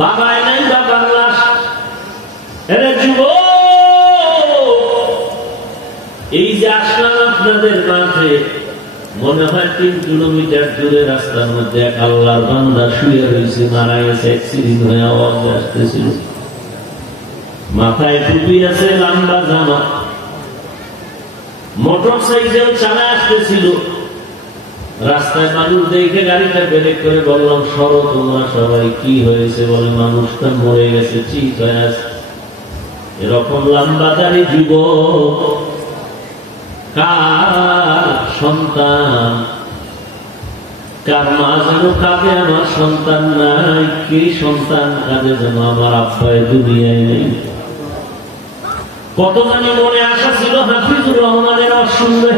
বাবাই নাই বাবার লাশ। এরে যুবক, এই যে আসলাম আপনাদের মাঝে, মনে হয় 3 কিলোমিটার দূরে রাস্তার মধ্যে এক আল্লাহর বান্দা শুয়ে রয়েছে, মারা গেছে, অ্যাক্সিডেন্ট হয়ে আওয়াজ আসতেছিল। মাথায় টুপি আছে, লম্বা জামা, মোটর সাইকেল চালা আসতেছিল। রাস্তায় মানুষ দেখে গাড়িটা ব্রেক করে বললাম, সরো তোমরা সবাই। কি হয়েছে? বলে মানুষটা মরে গেছে, ঠিক হয়ে আছে। এরকম লম্বা দাড়ি যুবক কার সন্তান? কার মা যেন কাঁদে আমার সন্তান নাই, কি সন্তান কাঁদে যেন আমার আব্বাই দুনিয়ায় নেই। কত জানি মনে আশা ছিল হাফিজুর রহমানের শুনবে,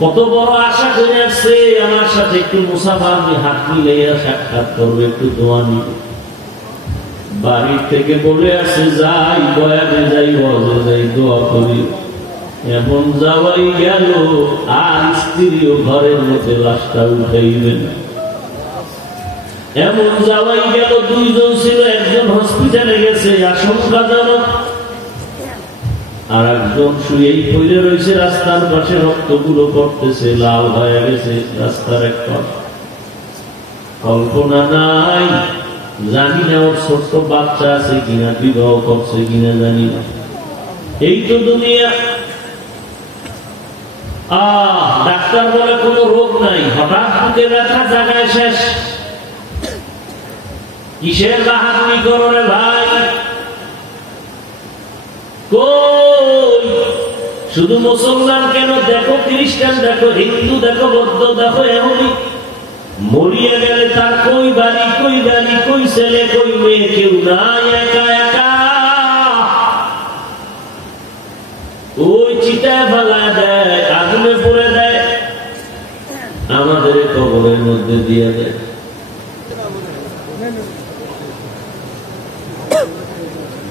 কত বড় আশা করে আসছে আমার সাথে একটু মুসাফা, আমি হাত মিলাইয়া সাক্ষাৎ করবো, একটু দোয়া নিব। বাড়ির থেকে বলে আসে যাই, বয়ানে যাই, হজে যাই, দোয়া করি। এমন যাওয়াই গেল, আর স্ত্রীও ঘরের মধ্যে লাশটা উঠাইবেন। এমন যাওয়াই গেল, 2 জন ছিল, একজন হসপিটালে গেছে আশঙ্কাজনক, আর একজন শুয়েই পড়ে রয়েছে রাস্তার পাশে, রক্তগুলো পড়তেছে, লাল হয়ে গেছে রাস্তার এক পাশ। কল্পনা নাই, জানি না ওর ছোট্ট বাচ্চা আছে কিনা, বিবাহ করছে কিনা জানি না। এই তো দুনিয়া। ডাক্তার বলে কোনো রোগ নাই, হঠাৎ বুকে ব্যথা, জায়গায় শেষ। কিসের বাহাদুরি করো রে ভাই? কই শুধু মুসলমান কেন, দেখো খ্রিস্টান, দেখো হিন্দু, দেখো বৌদ্ধ, দেখো এমনই মরিয়ে গেলে তার কই বাড়ি, কই গাড়ি, কই ছেলে, কই মেয়ে, কেউ নাই, একা একা। ওই চিতায় ফেলায় দেয়, আগুনে পড়ে দেয়, আমাদের কবরের মধ্যে দিয়ে দেয়।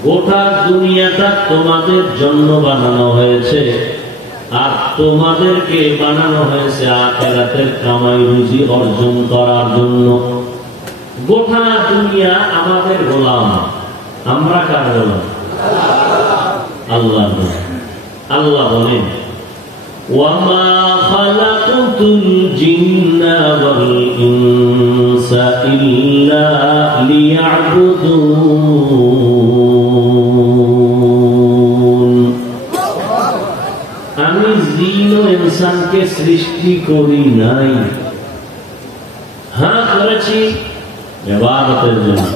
গোটা দুনিয়াটা তোমাদের জন্য বানানো হয়েছে, আর তোমাদেরকে বানানো হয়েছে আখিরাতের কামাই রুজি অর্জন করার জন্য। গোটা দুনিয়া আমাদের গোলাম, আমরা কার গোলাম? আল্লাহ। আল্লাহ বলেন, ওয়ামা খালাকতুল জিন্না ওয়াল ইনসা ইল্লা লিয়াবুদুন। আমি জিন ও ইনসানকে সৃষ্টি করি নাই, হ্যাঁ করেছি ইবাদতের জন্য।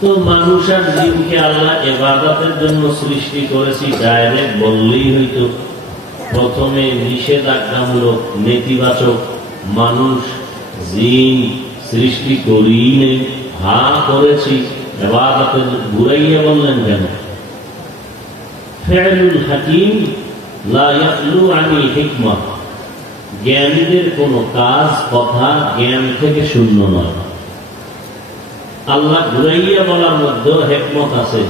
তো মানুষ আর জিনকে আল্লাহ ইবাদতের জন্য সৃষ্টি করেছি ডাইরেক্ট বললেই হইতো। প্রথমে নিষেধাজ্ঞামূলক, নেতিবাচক, মানুষ জিন সৃষ্টি করি নেই, হ্যাঁ করেছি ইবাদতের, ঘুরাইয়া বললেন কেন? ফি'লুল হাকিম লা ইয়াখলু আনি হিকমা। জ্ঞানীদের কোন কাজ, কথা জ্ঞান থেকে শূন্য নয়। আল্লাহ ঘুরাইয়া বলার মধ্যে হিকমত আছে,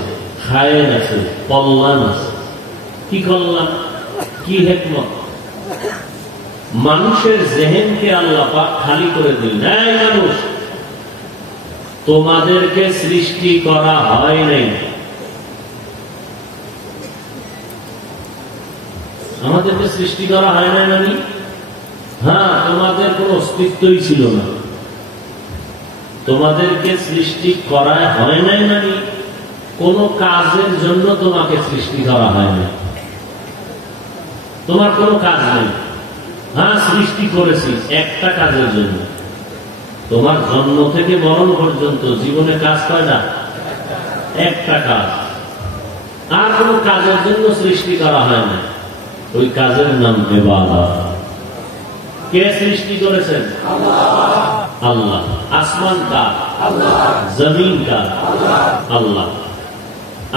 খায়ের আছে, কল্যাণ আছে। কি কল্যাণ, কি হিকমত? মানুষের জেহেনকে আল্লাহ পাক খালি করে দিন, এই মানুষ তোমাদেরকে সৃষ্টি করা হয় নাই, আমাদেরকে সৃষ্টি করা হয় নাই মানে হ্যাঁ, তোমাদের কোন অস্তিত্বই ছিল না। তোমাদেরকে সৃষ্টি করা হয় নাই মানে কোন কাজের জন্য তোমাকে সৃষ্টি করা হয় না, তোমার কোনো কাজ নেই। হ্যাঁ, সৃষ্টি করেছি একটা কাজের জন্য। তোমার জন্ম থেকে মরণ পর্যন্ত জীবনে কাজ কয়টা? একটা কাজ। আর কোন কাজের জন্য সৃষ্টি করা হয় না, ওই কাজের নাম ইবাদত। কে সৃষ্টি করেছেন? আল্লাহ। আসমান কার? জমিন কার? আল্লাহ।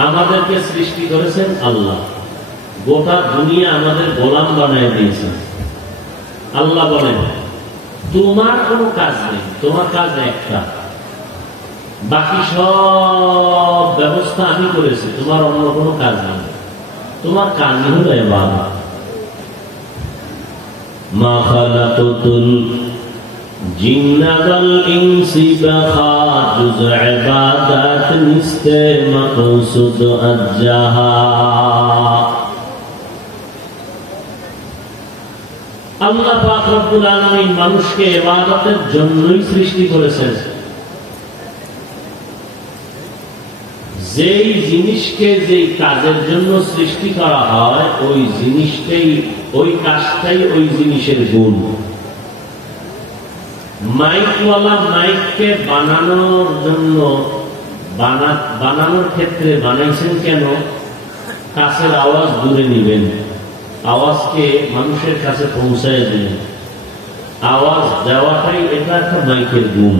আমাদেরকে সৃষ্টি করেছেন আল্লাহ। গোটা দুনিয়া আমাদের গোলাম বানায় দিয়েছেন। আল্লাহ বলেন, তোমার কোনো কাজ নেই, তোমার কাজ একটা, বাকি সব ব্যবস্থা আমি করেছি, তোমার অন্য কোনো কাজ নেই। তোমার কাজই হলো ইবাদত। মা খালাকুতুল জিন্নাদাল ইনসি বাখা জুজ ইবাদাত নিস্তে মাকসুদ আজ্জাহা। আল্লাহ পাক রব্বুল আলামিন মানুষকে ইবাদতের জন্যই সৃষ্টি করেছেন। যেই জিনিসকে যেই কাজের জন্য সৃষ্টি করা হয় ওই জিনিসটাই, ওই কাজটাই ওই জিনিসের গুণ। মাইকওয়ালা মাইককে বানানোর জন্য বানানোর ক্ষেত্রে বানাইছেন কেন? কাছের আওয়াজ দূরে নিবেন, আওয়াজকে মানুষের কাছে পৌঁছায় দিবেন। আওয়াজ দেওয়াটাই এটা একটা মাইকের গুণ।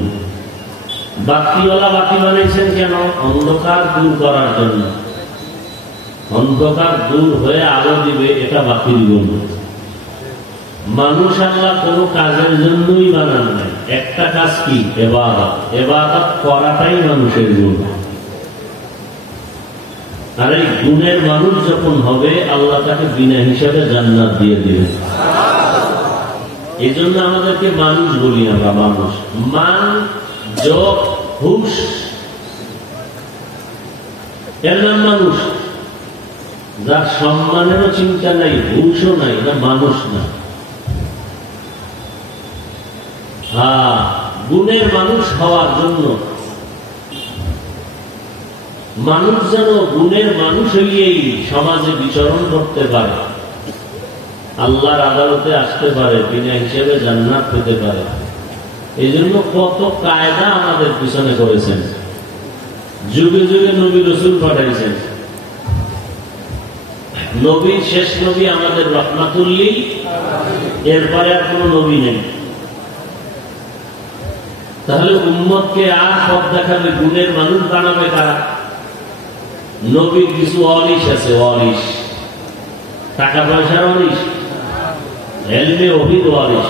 বাতিওয়ালা বাতি বানাইছেন কেন? অন্ধকার দূর করার জন্য। অন্ধকার দূর হয়ে আলো দিবে, এটা বাতির গুণ। মানুষ আল্লাহ কোনো কাজের জন্যই বানান নাই। একটা কাজ কি? ইবাদত। ইবাদত করাটাই মানুষের গুণ। আর এই গুণের মানুষ যখন হবে আল্লাহ তাকে বিনা হিসাবে জান্নাত দিয়ে দিবে। এই জন্য আমাদেরকে মানুষ বলি আমরা। মানুষ মান যোগ হুশ, এর নাম মানুষ। যার সম্মানেরও চিন্তা নাই, হুশও নাই, না মানুষ না। গুণের মানুষ হওয়ার জন্য মানুষ যেন গুণের মানুষ হইয়েই সমাজে বিচরণ করতে পারে, আল্লাহর আদালতে আসতে পারে, বিনা হিসেবে জান্নাত পেতে পারে। এই জন্য কত কায়দা আমাদের পিছনে করেছেন। যুগে যুগে নবী রাসূল পাঠাইছেন। নবীর শেষ নবী আমাদের রহমাতুল লিল, এরপরে আর কোন নবী নেই। তাহলে উম্মতকে আর পথ দেখাবে, গুণের মানুষ বানাবে কারা? নবীর কিছু অলিশ আছে, অলিশ, টাকা পয়সার অলিশ, এলমে অভিদ অলিশ।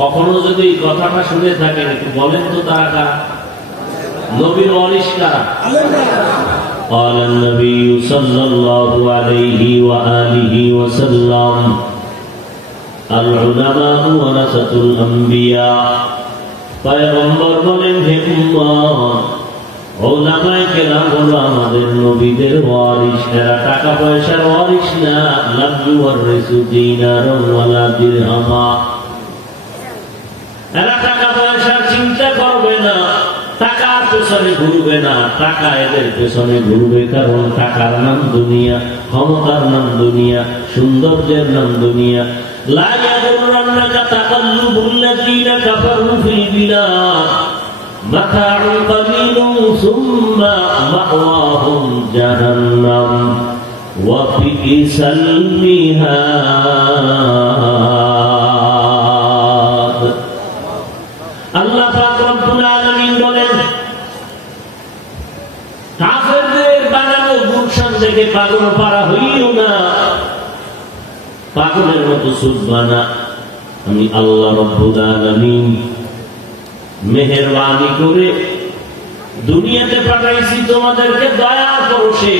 কখনো যদি এই কথাটা শুনে থাকেন একটু বলেন তো তারা কারা? নবীর অলিশ কারা? قال النبي صلى الله عليه وآله وسلم العلماء ورثة الأنبياء। পয়গম্বর বলেন, হে উম্মত, উলামায়ে কেরাম হলো আমাদের নবীদের ওয়ারিস। এরা টাকা পয়সার ওয়ারিস না। লাম ইউরিসু দিনারান ওয়ালা দিরহামা। এরা টাকা পয়সার চিন্তা করবে না, টাকার পেছনে ঘুরবে না। টাকা এদের পেছনে ঘুরবে, কারণ টাকার নাম দুনিয়া, ক্ষমতার নাম দুনিয়া, সৌন্দর্যের নাম দুনিয়া। লা ইয়াগুররান্নাকা তাকাল্লুবুল্লাযীনা কাফারু ফিল বিলাদ মাতাউন কালিলুন সুম্মা মাওয়াহুম জাহান্নাম ওয়া বিইসাল মিহাদ। আল্লাহ পাক রব্বুল আলামিন বলেন, কাফেরদের বানানো গুলশান থেকে পাগল পারা হইও না। পাগলের মতো সুদবা না। আমি আল্লাহ রব্বুল আলামিন মেহেরবানি করে দুনিয়াতে পাঠাইছি তোমাদেরকে দয়া করছে।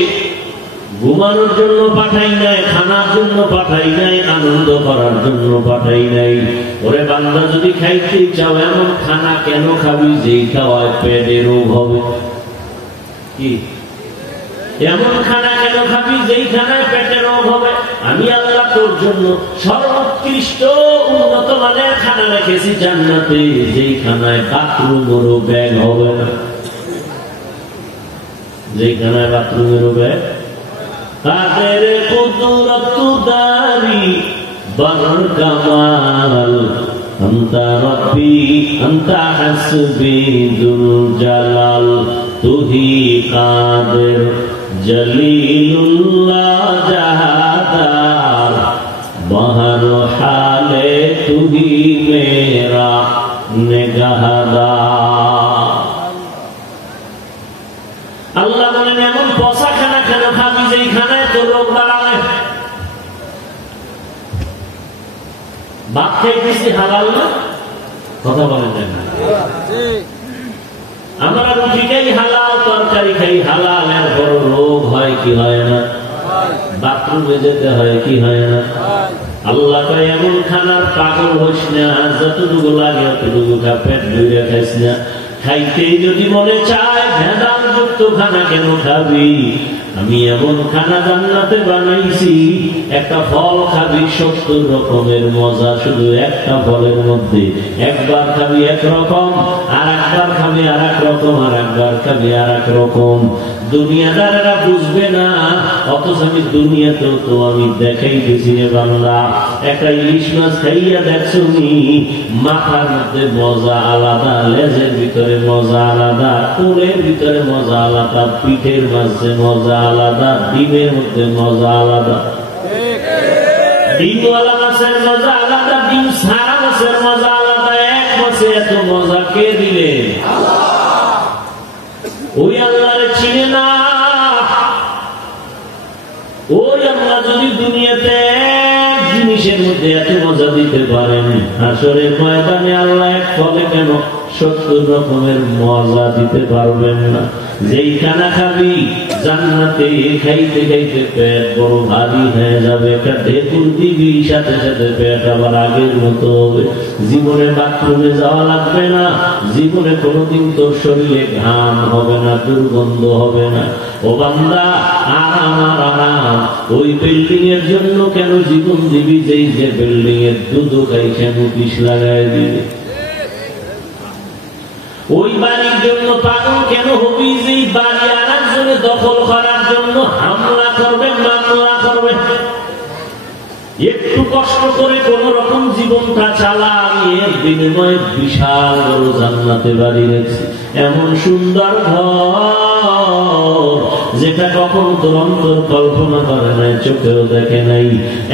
ঘুমানোর জন্য পাঠাই নাই, খানার জন্য পাঠাই নাই, আনন্দ করার জন্য পাঠাই নাই। ওরে বান্দা, যদি খাইতে চাও এমন খানা কেন খাবি যেই খাওয়ায় পেটে রোগ হবে? কি এমন খানা কেন খাবি যেই খানায় পেটে রোগ হবে? আমি আল্লাহ তোর জন্য সর্বোৎকৃষ্ট উন্নত মানের খানা রেখেছি জান্নাতে, যেই খানায় বাথরুমেরও ব্যাগ হবে না। যেই খানায় বাথরুমেরও ব্যাগ। কাদের কুদরত দারি বর কামাল আনতা রব্বি আনতা হাসবি দুল জালাল তুহি কাদের জলিলুল্লাহ জাহাদার বহর হালে তুহি মেরা নিগাহদার। আল্লাহ বলেন, এমন পচা খানা কেন খাবি যেই খানায় তোর রোগ বাড়াবে? ভাত খাইতেছি হালাল না? কথা বলেন না? আমরা রুটি খাই হালাল, তরকারি খাই হালাল, এরপর রোগ হয় কি হয় না? বাথরুমে যেতে হয় কি হয় না? আল্লাহ কয় এমন খানার পাগল হইস না, যতটুকু লাগে অতটুকু খা, পেট ভরে খাইস না। খাইতেই যদি মনে চায় ভেজাল যুক্ত খানা কেন খাবি? আমি এমন খানা জান্নাতে বানাইছি, একটা ফল খাবি 70 রকমের মজা শুধু একটা ফলের মধ্যে। একবার খাবি একরকম, আর একবার খাবি আর এক রকম, আর একবার খাবি আর এক রকম। দুনিয়াদারেরা বুঝবে না, অথচ আমি দুনিয়াতেও তো আমি দেখাই দিয়েছি রে বাংলা। একটা ইলিশ মাছ খাইয়া দেখছো নি, মাথার মধ্যে মজা আলাদা, লেজের ভিতরে মজা আলাদা, কোলের ভিতরে মজা আলাদা, পিঠের মাঝে মজা আলাদা, ডিমের মধ্যে মজা আলাদা। ডিমওয়ালা মাছের মজা আলাদা, ডিম ছাড়া মাছের মজা আলাদা। এক মাছে এত মজা কে দিলে? ওই আল্লাহরে চিনে না। ওই আল্লাহ যদি দুনিয়াতে জিনিসের মধ্যে এত মজা দিতে পারেন, হাসরের ময়দানে আল্লাহ এক ফলে কেন 70 রকমের মজা দিতে পারবেন না? যেই খানা খাবি জান্নাতে, খাইতে খাইতে পেট বড় ভারী হয়ে যাবে। একটা ঢেকুর দিবি, সাথে সাথে পেট আবার আগের মতো হবে। জীবনে বাথরুমে যাওয়া লাগবে না, জীবনে কোনোদিন তোর শরীরে ঘাম হবে না, দুর্গন্ধ হবে না। ও বান্দা, আরাম আর আরাম। ওই বিল্ডিং এর জন্য কেন জীবন দিবি? যেই যে বিল্ডিং এর দুধ খাই কেন পিস লাগাই দিবি? ওই বাড়ির জন্য পাগল কেন হবি? যে বাড়ি আরেকজনে দখল করার জন্য হামলা করবে, মামলা করবে। একটু কষ্ট করে কোন রকম জীবনটা চালা, আমি এর বিনিময়ে বিশাল বড় জান্নাতে বাড়ি রেখেছি। এমন সুন্দর ঘর যেটা কখনো তোর অন্তর কল্পনা করে নাই, চোখেও দেখে নাই।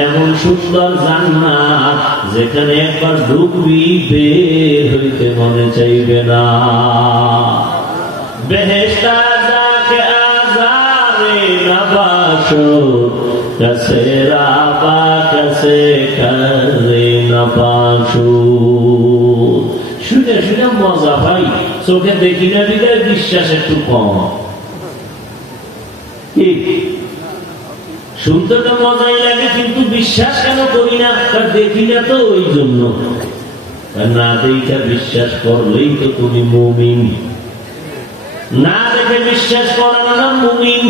এমন সুন্দর জান্নাত যেখানে একবার ঢুকবি বের হইতে মনে চাইবে না। বেহেশতা যাকে আজারে না বাসো, কাছে রাবা কাছে করে না বাসো। শুনে শুনে মজা পাই, চোখে দেখি না বিদায় বিশ্বাস একটু কম। শুনতে তো মজাই লাগে, কিন্তু বিশ্বাস কেন করি না? দেখি না তো, ওই জন্য। না দেখে বিশ্বাস করলেই তো তুমি মুমিন। না দেখে বিশ্বাস করো না মুমিন।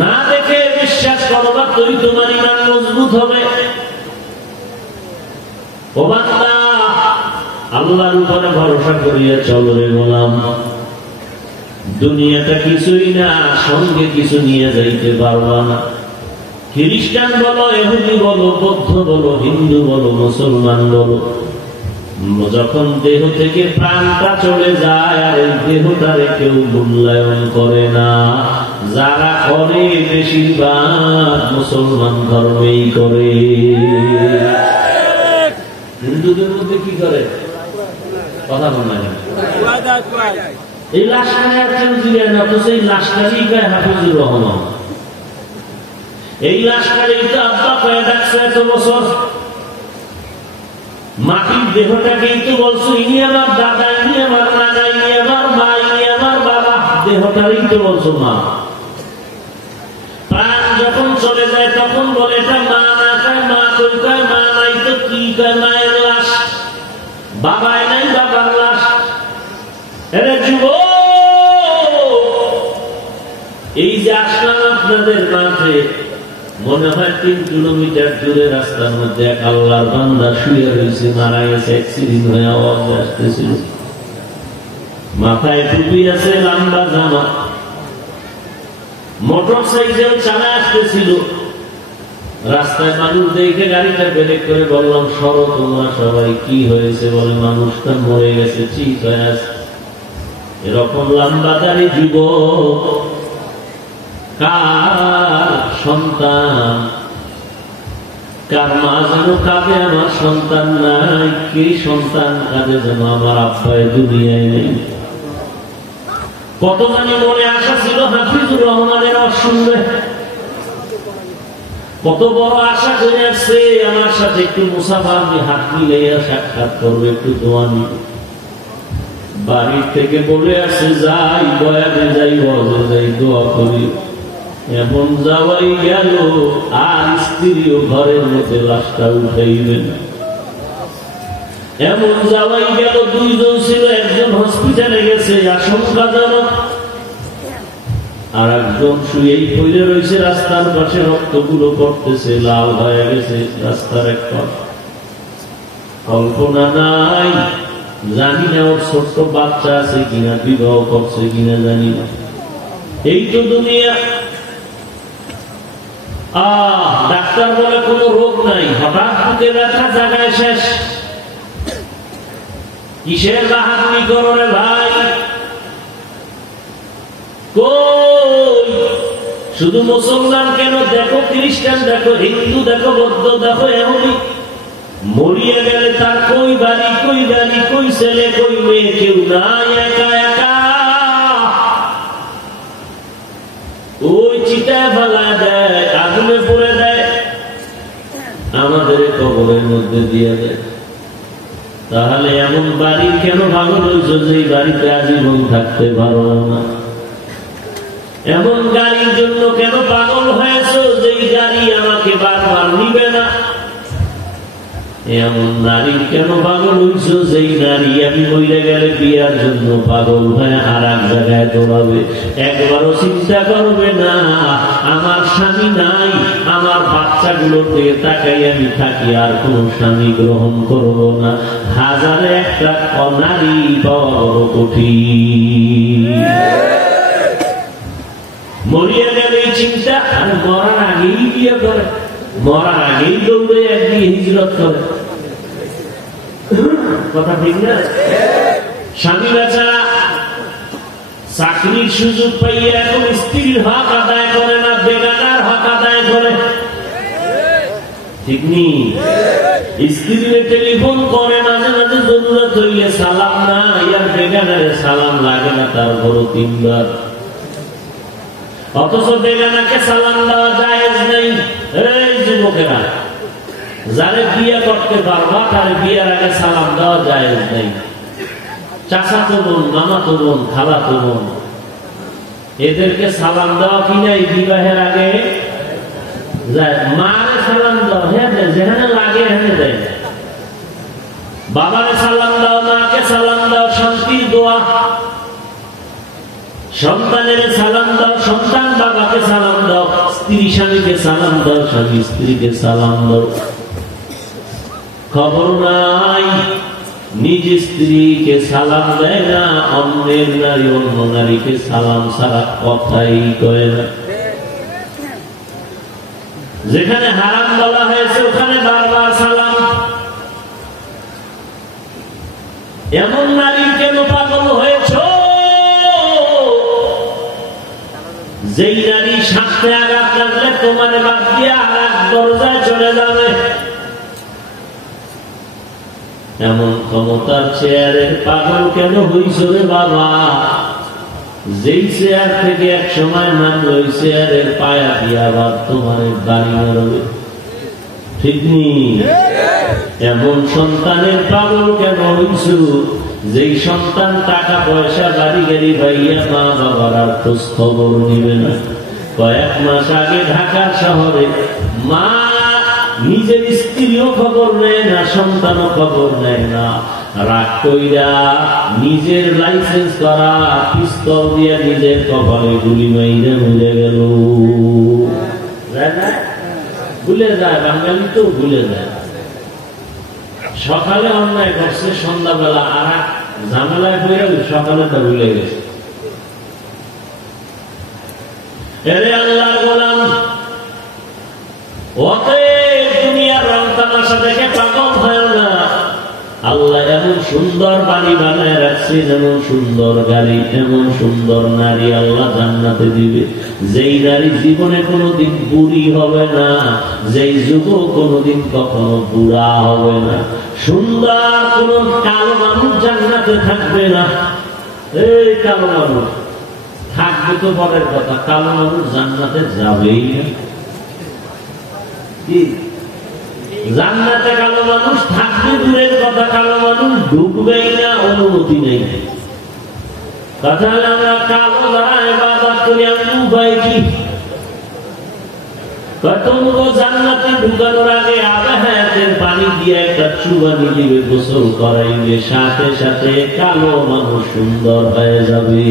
না দেখে বিশ্বাস করবা তুই, তোমার ঈমান মজবুত হবে। ও বান্দা, আল্লাহর উপরে ভরসা করিয়া চলো রে গোলাম। দুনিয়াটা কিছুই না, সঙ্গে কিছু নিয়ে যাইতে পারবা না। খ্রিস্টান বলো, ইহুদি বলো, বৌদ্ধ বলো, হিন্দু বলো, মুসলমান বলো, যখন দেহ থেকে প্রাণটা চলে যায় আর এই দেহটারে কেউ মূল্যায়ন করে না। যারা করে বেশিরভাগ মুসলমান ধর্মেই করে। হিন্দুদের মধ্যে কি করে? কথা বলে না, এই লাশকারী আর কেউ জিগায় না, তো সেই লাশকারী গায়ে হাফিজুর রহমান। এই লাশকারী তো আব্বা কয়ে ডাকছে এত বছর। মাটির দেহটাকেই তো বলছো ইনি আমার দাদা, ইনি আমার নানা, ইনি আমার মা, ইনি আমার বাবা। দেহটারই তো বলছো মা। প্রাণ যখন চলে যায় তখন বলে এটা মা না, কয় মা কই, কয় মা নাই তো কি, কয় মায়ের লাশ। বাবাই নাই, বাবার লাশ। এরে যুবক, এই যে আসলাম আপনাদের মাঝে, মনে হয় 3 কিলোমিটার দূরে রাস্তার মধ্যে এক আল্লাহর বান্দা শুয়ে রয়েছে, মারা গেছে, অ্যাক্সিডেন্ট হয়ে আওয়াজ আসতেছিল। মাথায় টুপি আছে, লম্বা জামা, মোটর সাইকেল চালা আসতেছিল। রাস্তায় মানুষ দেখে গাড়িটা ব্রেক করে বললাম, সরো তোমরা সবাই। কি হয়েছে? বলে মানুষটা মরে গেছে, ঠিক হয়ে আছে। এরকম লম্বা দাড়ি যুবক কার সন্তান? কার মা যেন কাঁদে আমার সন্তান নাই, কে সন্তান কাঁদে যেন আমার আব্বাই দুনিয়ায় নেই। কত জানি মনে আশা ছিল হাফিজুর রহমানের শুনবে, কত বড় আশা করে আসছে আমার সাথে একটু মুসাফা, আমি হাত মিলাইয়া সাক্ষাৎ করবো, একটু দোয়া নিব। বাড়ির থেকে বলে আসে যাই, বয়ানে যাই, হজে যাই, দোয়া করি। এমন যাওয়াই গেল আর স্ত্রীও ঘরের মধ্যে লাশটা উঠাইবেন। এমন যাওয়াই গেল দুইজন ছিল, একজন হসপিটালে গেছে আশঙ্কাজনক, আর একজন শুয়েই পড়ে রয়েছে রাস্তার পাশে, রক্তগুলো পড়তেছে, লাল হয়ে গেছে রাস্তার এক পাশ। কল্পনা নাই, জানি না ওর ছোট্ট বাচ্চা আছে কিনা, বিবাহ করছে কিনা জানি না। এই তো দুনিয়া। ডাক্তার বলে কোনো রোগ নাই, হঠাৎ বুকে ব্যথা, জায়গায় শেষ। কিসের বাহাদুরি করো রে ভাই? শুধু মুসলমান কেন, দেখো খ্রিস্টান, দেখো হিন্দু, দেখো বৌদ্ধ, দেখো এমনই মরিয়ে গেলে তার কই বাড়ি, কই গাড়ি, কই ছেলে, কই মেয়ে, কেউ নাই, একা একা। ওই চিতায় ফেলায় দেয়, আগুনে পড়ে দেয়, আমাদের কবরের মধ্যে দিয়ে দেয়। তাহলে এমন বাড়ি কেন পাগল হয়েছ যে বাড়িতে আজীবন থাকতে পারো না? এমন গাড়ির জন্য কেন পাগল হয়েছ যে গাড়ি আমাকে বারবার নিবে না? এমন নারী কেন পাগল হইছ যেই নারী আমি মরে গেলে বিয়ার জন্য পাগল হয়ে আর এক জায়গায় দৌড়াবে? একবারও চিন্তা করবে না আমার স্বামী নাই, আমার বাচ্চাগুলোর দিকে তাকাই আমি থাকি, আর কোন স্বামী গ্রহণ করব না। হাজারে একটা নারী পাওয়া বড় কঠিন। মরিয়া গেলে চিন্তা, আর মরার আগেই বিয়ে করে, মরার আগেই দৌড়ে একদিকে হিজরত করে। কথা ঠিক না? স্বামী বেচারা চাকরির সুযোগ পাইয়া এখন স্ত্রীর হক আদায় করে না, বেগানার হক আদায় করে। ঠিক নেই? স্ত্রীর টেলিফোন করে মাঝে মাঝে, জরুরত হইলে সালাম না, ইয়ার বেগানারে সালাম লাগে না, তারপর 3 বার। অথচ বেগানাকে সালাম দেওয়া জায়েজ নেই। এই যুবকেরা, যারে বিয়ে করতে পারবা তার বিয়ের আগে সালাম দেওয়া জায়েজ নেই। চাচাতো বোন, মামাতো বোন, খালাতো বোন, এদেরকে সালাম দেওয়া কি নাই বিবাহের আগে? মারে সালাম দাও, হ্যাঁ যেখানে লাগে এখানে দেয়। বাবারে সালাম দাও, মাকে সালাম দাও, শান্তির দোয়া। সন্তানের সালাম দাও, সন্তান বাবাকে সালাম দাও, স্ত্রী স্বামীকে সালাম দাও, স্বামী স্ত্রীকে সালাম দাও। খবর নাই নিজ স্ত্রীকে সালাম দেয় না, অন্যের নারী অন্য নারীকে সালাম ছাড়া কথাই কয় না। যেখানে হারাম বলা হয়েছে ওখানে বারবার সালাম। এমন নারী কেন পাগল হয়েছ যেই নারী সাথে আঘাত লাগলে তোমার বাদ দিয়ে আর এক দরজায় চলে যাবে? এমন ক্ষমতার চেয়ারের পাগল কেন হইছ রে বাবা? যেই চেয়ার থেকে এক সময় নামলো ওই চেয়ারের পায়া দিয়ে আবার তোমার বাড়ি মারবে। ঠিক নেই? এমন সন্তানের পাগল কেন হইছ যেই সন্তান টাকা পয়সা বাড়ি গাড়ি ভাইয়া মা বাবার আর খোঁজ খবর নিবে না? কয়েক মাস আগে ঢাকার শহরে মা নিজের স্ত্রীও খবর নেয় না, সন্তানও খবর নেয় না, রাগ কইরা নিজের লাইসেন্স করা পিস্তল দিয়ে নিজের কপালে গুলি মাইরা মরে গেল। ভুলে যায়, বাঙালি তো ভুলে যায়। সকালে অন্যায় করছে, সন্ধ্যাবেলা আর এক ঝামেলায় হয়ে সকালে তা ভুলে গেছে। এরে আল্লাহর গোলাম, অতএব দুনিয়ার রং তামাশা দেখে পাগল হয় না। আল্লাহ এমন সুন্দর বাড়ি বানায় রাখছে, এমন সুন্দর গাড়ি, এমন সুন্দর নারী আল্লাহ জান্নাতে দিবে, যেই নারী জীবনে কোনোদিন বুড়ি হবে না, যেই যুবক কোনোদিন কখনো বুড়া হবে না। সুন্দর কোন কালো মানুষ জান্নাতে থাকবে না। এই কালো মানুষ থাকবে তো পরের কথা, কালো মানুষ জান্নাতে যাবেই না। জান্নাতে কালো মানুষ থাকবে দূরের কথা, কালো মানুষ ঢুকবেই না, অনুমতি নেই। কথা হলে আমরা কালো যারা ইবাদত করি, আমি উপায় কি? তোমরা জান্নাতে ঢুকানোর আগে আবাহায়াতের পানি দিয়ে একটা চুবানি দিবে, গোসল করাইবে, সাথে সাথে কালো মানুষ সুন্দর হয়ে যাবে।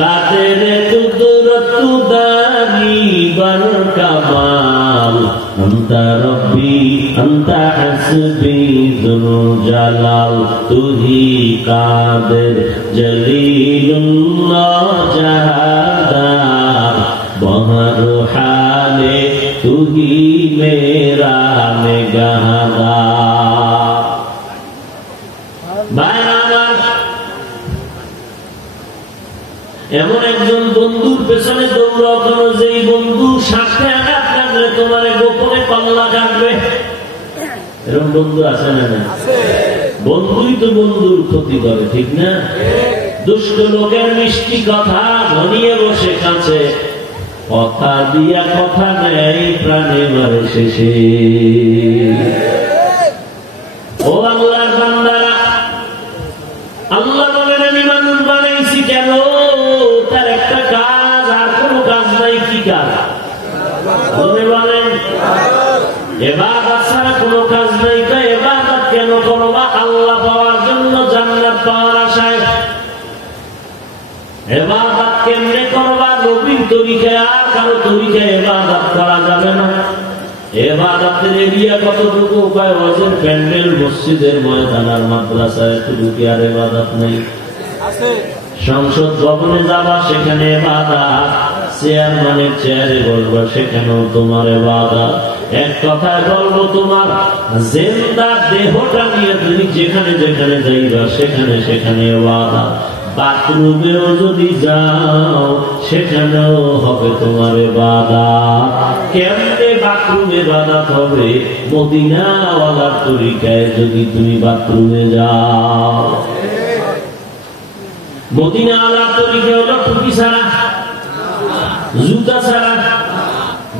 তাদের কুদরত দানি বার কামাল, আনতা রব্বি আনতা হাসবি যুল জালাল, তুহি কাদের জলিলুল্লাহ জাহাদার, বহর হালে তুহি মেরা নিগাহদার। এমন একজন বন্ধুর পেছনে দৌড়াও করো, যেই বন্ধু সাথে আঘাত লাগলে তোমার গোপনে পাল্লা কাটবে। এরকম বন্ধু আছে না? বন্ধুই তো বন্ধুর ক্ষতি করে, ঠিক না? দুষ্ট লোকের মিষ্টি কথা ধনিয়ে বসে কাছে, কথা দিয়া কথা নেই, প্রাণে মারে শেষে। ও আল্লাহর বান্দারা, আল্লাহ বলেন আমি মানুষ বানাইছি কেন? তার একটা কাজ, আর কোন কাজ নাই। কি কাজ? বলেন ইবাদত ছাড়া কোনো কাজ নাই। ইবাদত কেন করবা? আল্লাহ পাওয়ার জন্য, জান্নাত পাওয়ার আশায়। ইবাদত কেমনে করবা? নবীর তরিকায়, আর কারো তরিকায় ইবাদত করা যাবে না। ইবাদতের এরিয়া কতটুকু? উপায় ওয়াজের প্যান্ডেল, মসজিদের ময়দান আর মাদ্রাসায়, এতটুকু। আর ইবাদত নেই। সংসদ ভবনে যাবা, সেখানে ইবাদত। চেয়ারম্যানের চেয়ারে বসবা, সেখানেও তোমার ইবাদত। এক কথায় বলবো, তোমার জিন্দা দেহটা নিয়ে তুমি যেখানে যেখানে যাইবা, সেখানে সেখানে ইবাদত। বাথরুমেও যদি যাও, সেখানেও হবে তোমার ইবাদত। কেমনে বাথরুমে ইবাদত হবে? মদিনাওয়ালার তরিকায় যদি তুমি বাথরুমে যাও। মদিনাওয়ালার তরিকা হলো টুপি ছাড়া, জুতা ছাড়া,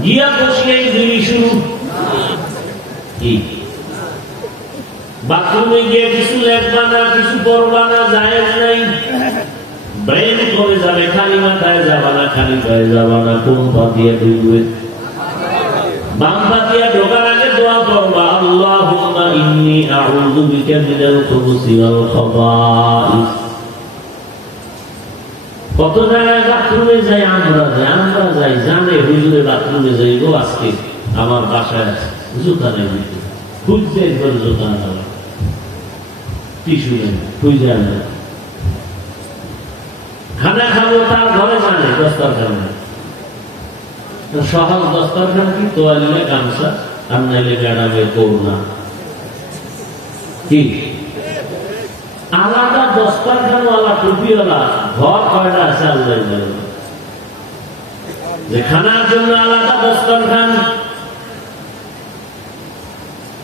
গিয়া বসিয়ে দুই শুরু। কি বাথরুমে গিয়ে কিছু লেখবা না, কিছু পড়বা না, জায়েজ নাই। ব্রেন করে যাবে, খালি মাথায় যাবা না, খালি পায়ে যাবা না। কোন পা দিয়ে ঢুকবে? বাম পা দিয়ে ঢোকার আগে দোয়া করবা, আল্লাহুম্মা ইন্নী আউযু বিকা মিনাল খুবুসি ওয়াল খাবাইস। কত জায়গায় বাথরুমে যাই আমরা যাই জানে হুজুরে বাথরুমে যাইবো, আজকে আমার বাসায় জুতা নেই, খুঁজতে একবার জুতা নেওয়া, টিস্যু নেই, খুঁজে আনবে। খানা খাবো, তার ঘরে জানে দস্তরখান নেই। সহজ দস্তরখান কি? তোয়ালিলে গামছা, আর নাইলে ম্যাডামে করুণা। কি আলাদা দস্তরখানওয়ালা, টুপিওয়ালা ঘর কয়টা আছে আল্লাহ জানে। যে খানার জন্য আলাদা দস্তরখান,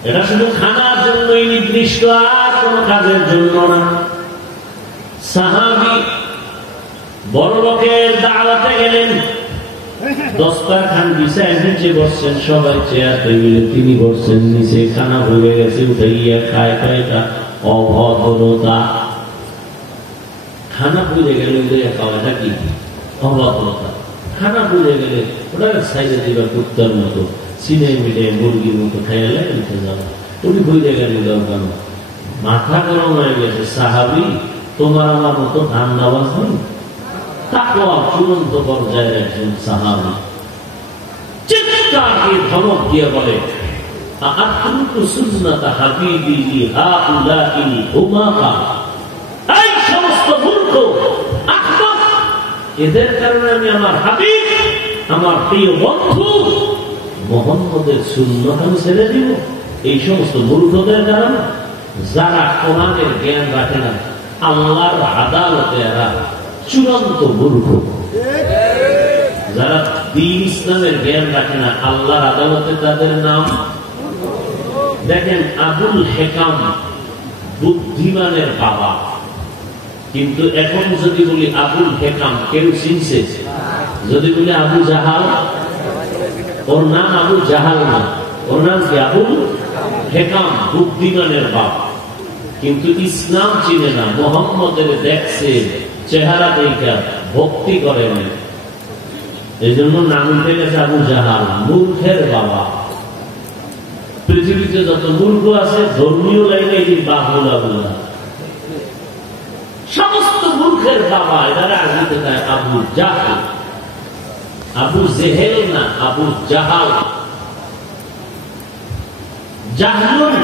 এটা শুধু খানার জন্যই নির্দিষ্ট, আর কোন কাজের জন্য না। সাহাবী বড় লোকের দাওয়াতে গেলেন, দস্তরখান বিছায় নিচে বসছেন, সবাই চেয়ার টেবিলে, তিনি বসছেন নিচে। খানা হয়ে গেছে, উঠাইয়া খায় খায়টা অভদ্রতা। খানা পুড়ে গেলে খাওয়াটা কি অভদ্রতা? খানা পুড়ে গেলে ওটা সাইডে দিবা কুত্তার মতো, চিনে মিলে মুরগির মতো খাইলে উঠে যাবে। তুমি বুঝে গেলে দরকার, মাথা গরম হয়ে গেছে। সাহাবী তোমার আমার মতো ধান্দাবাজ নেই, তাকওয়া চূড়ান্ত পর্যায়ের একজন সাহাবী চিৎকার দিয়ে ধমক দিয়ে বলে, আ'আতরুকু সুন্নাতা হাবিবি লিহাউলাইল হুমাকা। এই সমস্ত মূর্খ আহমক, এদের কারণে আমি আমার হাবিব, আমার প্রিয় বন্ধু মুহাম্মদের সুন্নাত আমি ছেড়ে দিব? এই সমস্ত মূর্খদের কারণে, যারা কোরআনের জ্ঞান রাখে না, আল্লাহর আদালতে এরা চূড়ান্ত মূর্খ। যারা দ্বীন ইসলামের জ্ঞান রাখে না, আল্লাহর আদালতে তাদের নাম। দেখেন, আবুল হেকাম বুদ্ধিমানের বাবা, কিন্তু এখন যদি বলি আবুল হেকাম, কেউ চিনছে? যদি বলি আবু জাহাল, ওর নাম আবু জাহাল না, ওর নাম কি? আবুল হেকাম, বুদ্ধিমানের বাবা। কিন্তু ইসলাম চিনে না, মোহাম্মদের দেখছে, চেহারা দেখা ভক্তি করে না। এই জন্য নাম উঠে গেছে আবু জাহাল, মূর্খের বাবা। পৃথিবীতে যত মূর্খ আছে ধর্মীয় লাইনে এই বাহুল আবুল্লাহ, সমস্ত মূর্খের বাবা। এরা আরবিতে দেয় আবু জাহাল, আবু জেহেল না, আবু জাহাল। জাহলুন,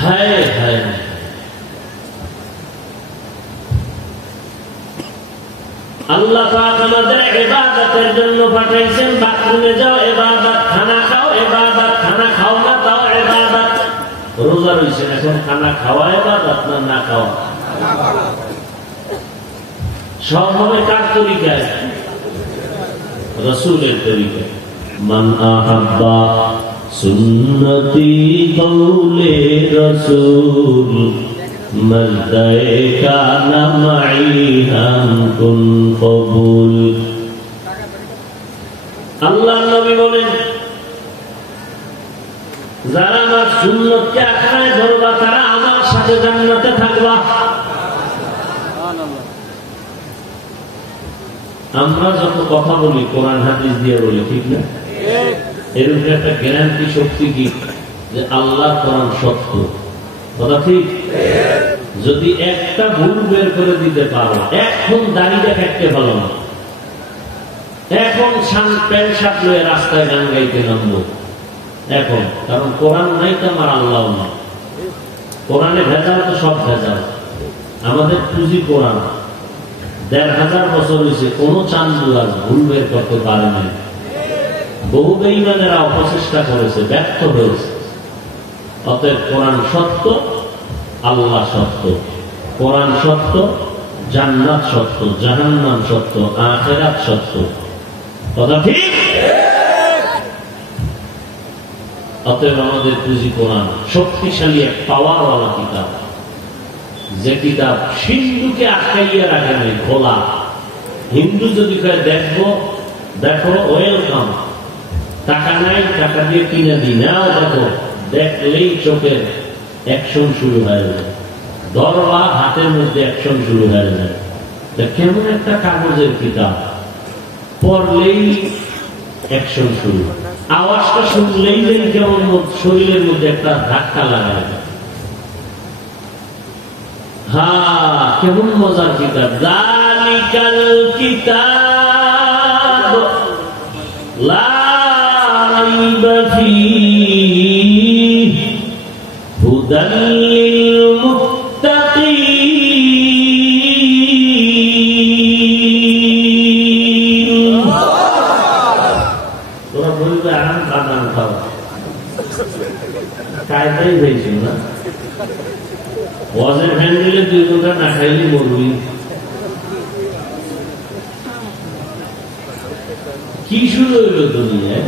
হায় হায়। আল্লাহ পাক আমাদের ইবাদতের জন্য পাঠাইছেন। বাথরুমে যাও ইবাদত, খানা খাও ইবাদত, খানা খাও না তাও ইবাদত। রোজা রয়েছেন, এখন খানা খাওয়া ইবাদত না না খাওয়া? সব হবে কার তরিকায়? রাসূলের তরিকায়। মান আহাব্বা সুন্নতি কওলে রাসূল মর্দায়ে কানা মাই হাম কুন কবুল। আল্লাহর নবী বলেন, যারা আমার সুন্নতকে আঁকড়ায় ধরবা তারা আমার সাথে জান্নাতে থাকবা। আমরা যত কথা বলি কোরআন হাদিস দিয়ে বলি, ঠিক না? এর উপরে একটা গ্যারান্টি শক্তি কি যে আল্লাহর কোরআন সত্য, কথা ঠিক? যদি একটা ভুল বের করে দিতে পারো, এখন দাঁড়িয়ে কাটতে ভালো না, এখন প্যান্ট শার্ট লয়ে রাস্তায় গান গাইতে নামবো এখন, কারণ কোরআন নাই তো আমার আল্লাহ না। কোরআনে ভেজাল তো সব ভেজাল। আমাদের পুঁজি কোরআন, ১৫০০ বছর হয়েছে, কোন চান্দু আজ ভুল বের করতে পারে নাই। বহু বেঈমানেরা অপচেষ্টা করেছে, ব্যর্থ হয়েছে। অতএব কোরআন সত্য, আল্লাহ সত্য। কোরআন সত্য, জান্নাত সত্য, জাহান্নাম সত্য, আখিরাত সত্য, কথা ঠিক? অতএব আমাদের পুঁজি কোরআন, শক্তিশালী এক পাওয়ারওয়ালা কিতাব, যে কিতাব সিন্ধুকে আটকাইয়া রাখে নাই, খোলা। হিন্দু যদি কয় দেখবো, দেখো, ওয়েলকাম। টাকা নাই, টাকা দিয়ে কিনে দিই, নাও দেখো। দেখলেই চোখের অ্যাকশন শুরু হয়ে যায়, দরবা হাতের মধ্যে অ্যাকশন শুরু হয়ে যায়। কেমন একটা কাগজের কিতাব, পড়লেই অ্যাকশন শুরু, আওয়াজটা শুনলেই যেন কেমন শরীরের মধ্যে একটা ধাক্কা লাগায়। হ্যাঁ, কেমন মজার কিতাব। যালিকাল কিতাব লা রাইবা ফীহি হুদাল লিল মুত্তাকিন। তোরা বলবে আরাম কাদাম খাওয়া, কায়দাই হয়েছে না? ওয়াজের হ্যান্ডেলে 2 ঘন্টা না খাইলে মরবি। কি শুরু হইল দুনিয়ায়?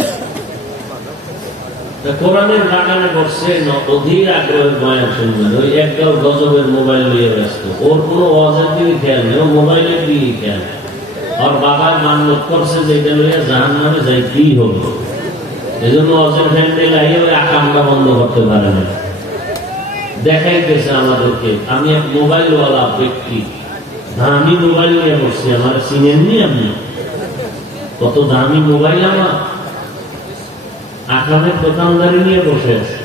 কোরআনের বাগানে বসছে, অধীর আগ্রহের বয়ান শুনবেন। ওই একদল গজবের মোবাইল নিয়ে ব্যস্ত, ওর কোনো ওয়াজের দিকে খেয়াল নেই, ও মোবাইলের দিকে খেয়াল। আর বাবা মান্যত করছে যে এটা লইয়া জাহান্নামে যাই কি হবে, এই জন্য ওয়াজের হ্যান্ডেল আইয়ে ওই আকামটা বন্ধ করতে পারে না। দেখাইতেছে আমাদেরকে, আমি এক মোবাইলওয়ালা ব্যক্তি, দামি মোবাইল নিয়ে বসছি, আমার চিনেননি আপনি? কত দামি মোবাইল আমার, আকামের দোকানদারি নিয়ে বসে আছে,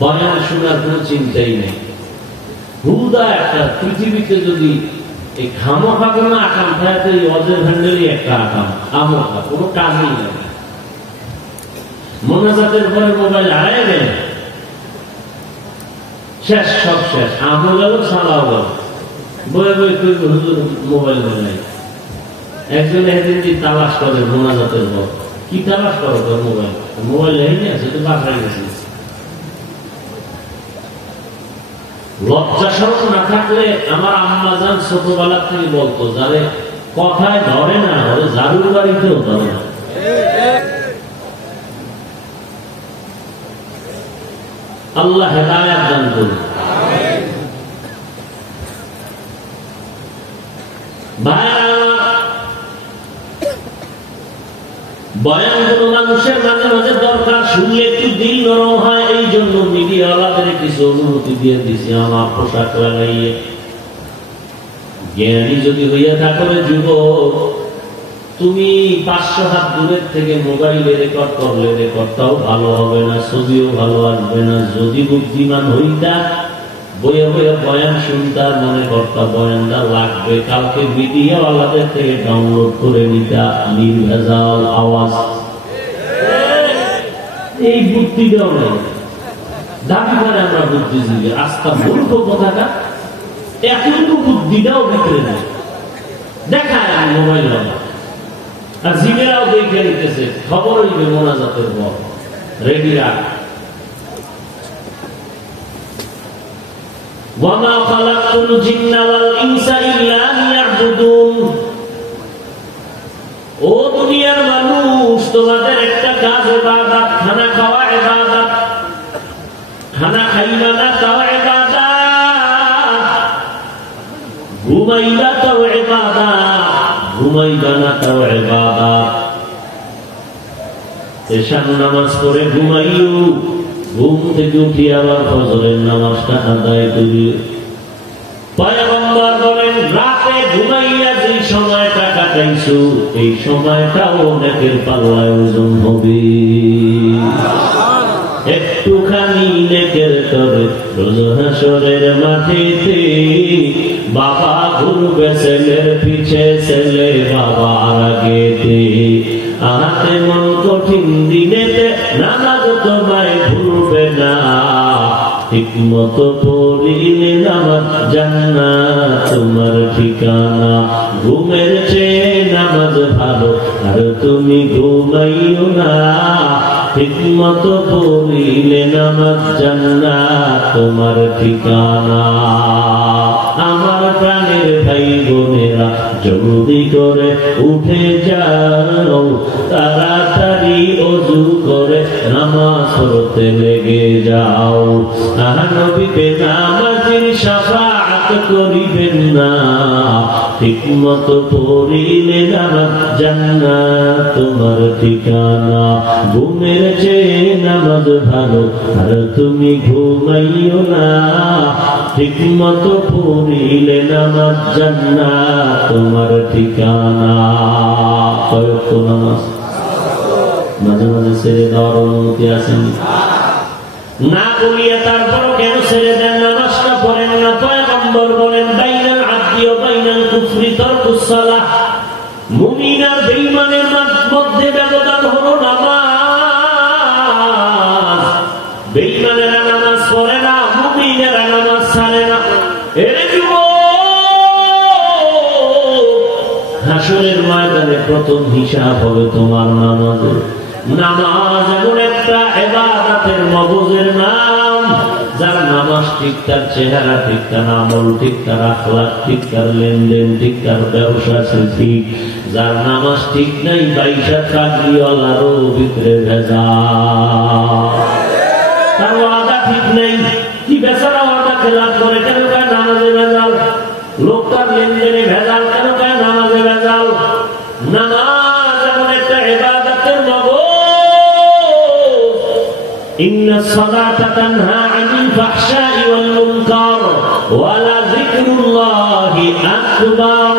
বয়ান শোনার কোন চিন্তাই নেই। হুদা একটা পৃথিবীতে যদি এই খামোখা কোনো আকাম থাকে, এই অজের ভ্যান্ডেলই একটা আকাম, আমোখা, কোনো কাজই নেই। মোনাজাতের পরে মোবাইল হারাই গেল, শেষ, সব শেষ। আমও গেল, সালাও গেল, বয়ে বয়ে করবে হুজুর মোবাইল নাই। একজন একদিন কি তালাশ করে মোনাজাতের পর, কি তালাশ করো তোর মোবাইল? মোবাইল নেই আছে, তো বাসায় গেছিস। লজ্জা শরম না থাকলে আমার আম্মা জান ছোটবেলা থেকে বলতো, যারে কথায় ধরে না, ওরে জারুর বাড়িতেও ধরে না। আল্লাহ হেদায়েত দান করুন। বয়ানগুলো মানুষের মাঝে মাঝে দরকার, শুনলে একটু দিল নরম হয়। এই জন্য মিডিয়াওয়ালাদের কিছু অনুমতি দিয়ে দিছি, আমার পোশাক লাগাইয়ে জ্ঞানী যদি হইয়া থাকো যুবক, তুমি 500 হাত দূরের থেকে মোবাইলে রেকর্ড করলে রেকর্ডটাও ভালো হবে না, ছবিও ভালো আসবে না। যদি বুদ্ধিমান হইতা বইয়ে বইয়ে বয়ান শুনতা, মনে করতা বয়ানটা লাগবে, কালকে মিডিয়াওয়ালাদের থেকে ডাউনলোড করে নিতা নির্ভেজাল আওয়াজ। এই বুদ্ধিটাও নেই। দাবি করে আমরা বুদ্ধিজীবী, আস্থা মূর্খ কথাটা। এতটুকু বুদ্ধিটাও ভিতরে নেই, দেখায় আমি মোবাইল আর জিমেরাও দেখে নিতেছে, খবর হইবে মোনাজাতের পর, রেডি রাখ। ওয়ামা খালাকতুল জিন্না ওয়াল ইনসা ইল্লা লিয়াবুদুন। ও দুনিয়ার মানুষ, তোমাদের একটা কাজ ইবাদত, খানা খাওয়া ইবাদত। খানা খাইবা না তাও ইবাদত, ঘুমাইবা তাও ইবাদত, ঘুমাইবা না তাও ইবাদত। এশার নামাজ পড়ে ঘুমাইও, ঘুম থেকে উঠি আবার ফজরের নামাজটা আদায় করি। পয়গম্বর বলেন, রাতে ঘুমাইয়া যে সময়টা কাটাইছো, এই সময়টাও অনেকের পাল্লায় ওজন হবে। একটুখানি নেকের তরে রোজ হাসরের মাঠেতে, বাবা ঘুরবে ছেলের পিছে, ছেলে বাবার আগেতে। আহাতে মন কঠিন দিনেতে নামাজ তোমায় ভুলবে না, ঠিক মতো পড়িলে নামাজ জান্নাত তোমার ঠিকানা। ঘুমের চেয়ে নামাজ ভালো, আর তুমি ঘুমাইও না, ঠিক মতো পড়িলে নামাজ জান্নাত তোমার ঠিকানা। আমার প্রাণের ভাই বোনেরা, জলদি করে উঠে যাও, তাড়াতাড়ি ওযু করে নামাজ পড়তে লেগে যাও। নবীকে নামাজের শাফাআত করিবেন না, ঠিক মতো পড়িলে নামাজ জান্নাত তোমার ঠিকানা। ঘুমের চেয়ে নামাজ ভালো, আর তুমি ঘুমাইও না, ঠিক মতো পড়িলে নামাজ জান্নাত তোমার ঠিকানা। কয়ক্ত নামাজ? মাঝে মাঝে ছেড়ে দেওয়ার অনুমতি আছে না? বলিয়া তারপরও কেন ছেড়ে দেন, নামাজটা পড়েন না? পয়গম্বর বলেন, বাইনাল আবদি ওয়া বাইনাল কুফরি তারকুস সালাহ। মুমিন আর বেঈমানের মধ্যে ব্যবধান হলো নামাজ। বেঈমানেরা নামাজ পড়ে না, মুমিনেরা নামাজ ছাড়ে না। হাসরের ময়দানে প্রথম হিসাব হবে তোমার নামাজের। নামাজ এমন একটা ইবাদতের মগজের নাম, যার নামাজ ঠিক, তার চেহারা ঠিক, তার আমল ঠিক, তার আখলাক ঠিক, তার লেনদেন ঠিক, তার ব্যবসা ঠিক। যার নামাজ ঠিক নাই, পয়সা থাকলেও ভিতরে ভেজাল, তার ওয়াদা ঠিক নেই। কি বেচারা ওয়াদা খেলাপ করে, কেন কায় নামাজে ভেজাল? লোকটার লেনদেনে ভেজাল, কেন কায় নামাজে ভেজাল? নামাজ এমন একটা ইবাদতের মগজ। ইন্নাস সালাতা তানহা আনিল ফাহশাই ওয়াল মুনকার ওয়া লাযিকরুল্লাহি আকবার।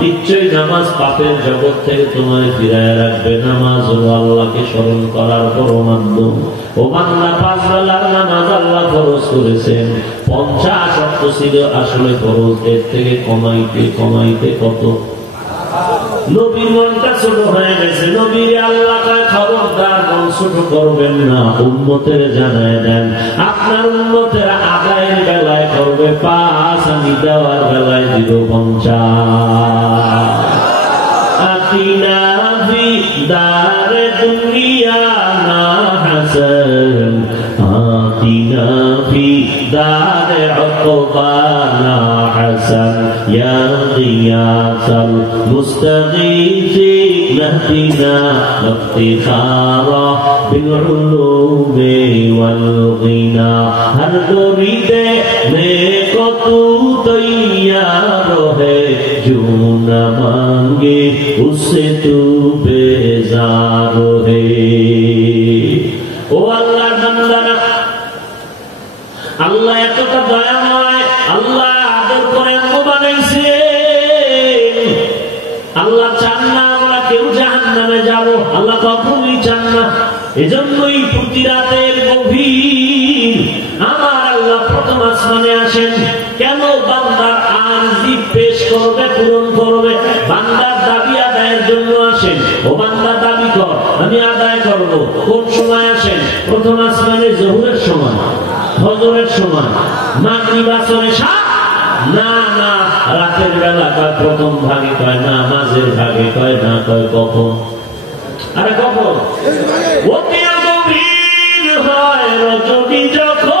নিশ্চয়ই নামাজ পাপের জগৎ থেকে তোমায় ফিরায় রাখবে। নামাজ হলো আল্লাহকে স্মরণ করার বড় মাধ্যম। ও বান্দা, 5 বেলার নামাজ আল্লাহ ফরজ করেছেন। 50 ওয়াক্ত ছিল আসলে ফরজ, এর থেকে কমাইতে কমাইতে কত? নবীর মনটা ছোট হয়ে গেছে। নবীর আল্লাহ কয়, খবরদার মন ছোট করবেন না, উম্মতের জানায় দেন। আপনার উম্মতের আদায়ের বেলায় করবে 5, আমি দেওয়ার বেলায় দিব 50। আতিনা ফি দারে দুনিয়া না হাসান, আতিনা ফি দারে উকবা না হাসান, ইয়া গিয়াসাল মুস্তাগীথিন নাহদিনা ইফতিখারা বিল উলুমি ওয়াল গিনা। হর গরিবে মে কতু তৈয়ার হে, जो न मांगे उससे तू बेजार है। ও আল্লাহর বান্দারা, আল্লাহ এতটা দয়াময়, আল্লাহ আদর করে বানাইছে। আল্লাহ চান না আমরা কেউ জাহান্নামে যাব, আল্লাহ কখনোই চান না। এজন্যই প্রতি রাতের গভীর আমার আল্লাহ প্রথম আসমানে আসেন। কেন? বান্দার আরজি পেশ করবে, পূরণ করবে। বান্দার দাবি আদায়ের জন্য আসেন। ও বান্দা দাবি কর, আমি আদায় করব। কোন সময় আসেন? প্রথম আসমানে জোহরের সময়, ফজরের সময়, মাগরিব, আসর, এশা না, না রাতের বেলা কয় প্রথম ভাগে, কয় না মাঝের ভাগে, কয় না, কয় কখন? আরে কখন? অতি গভীর হয় রজনী যখন,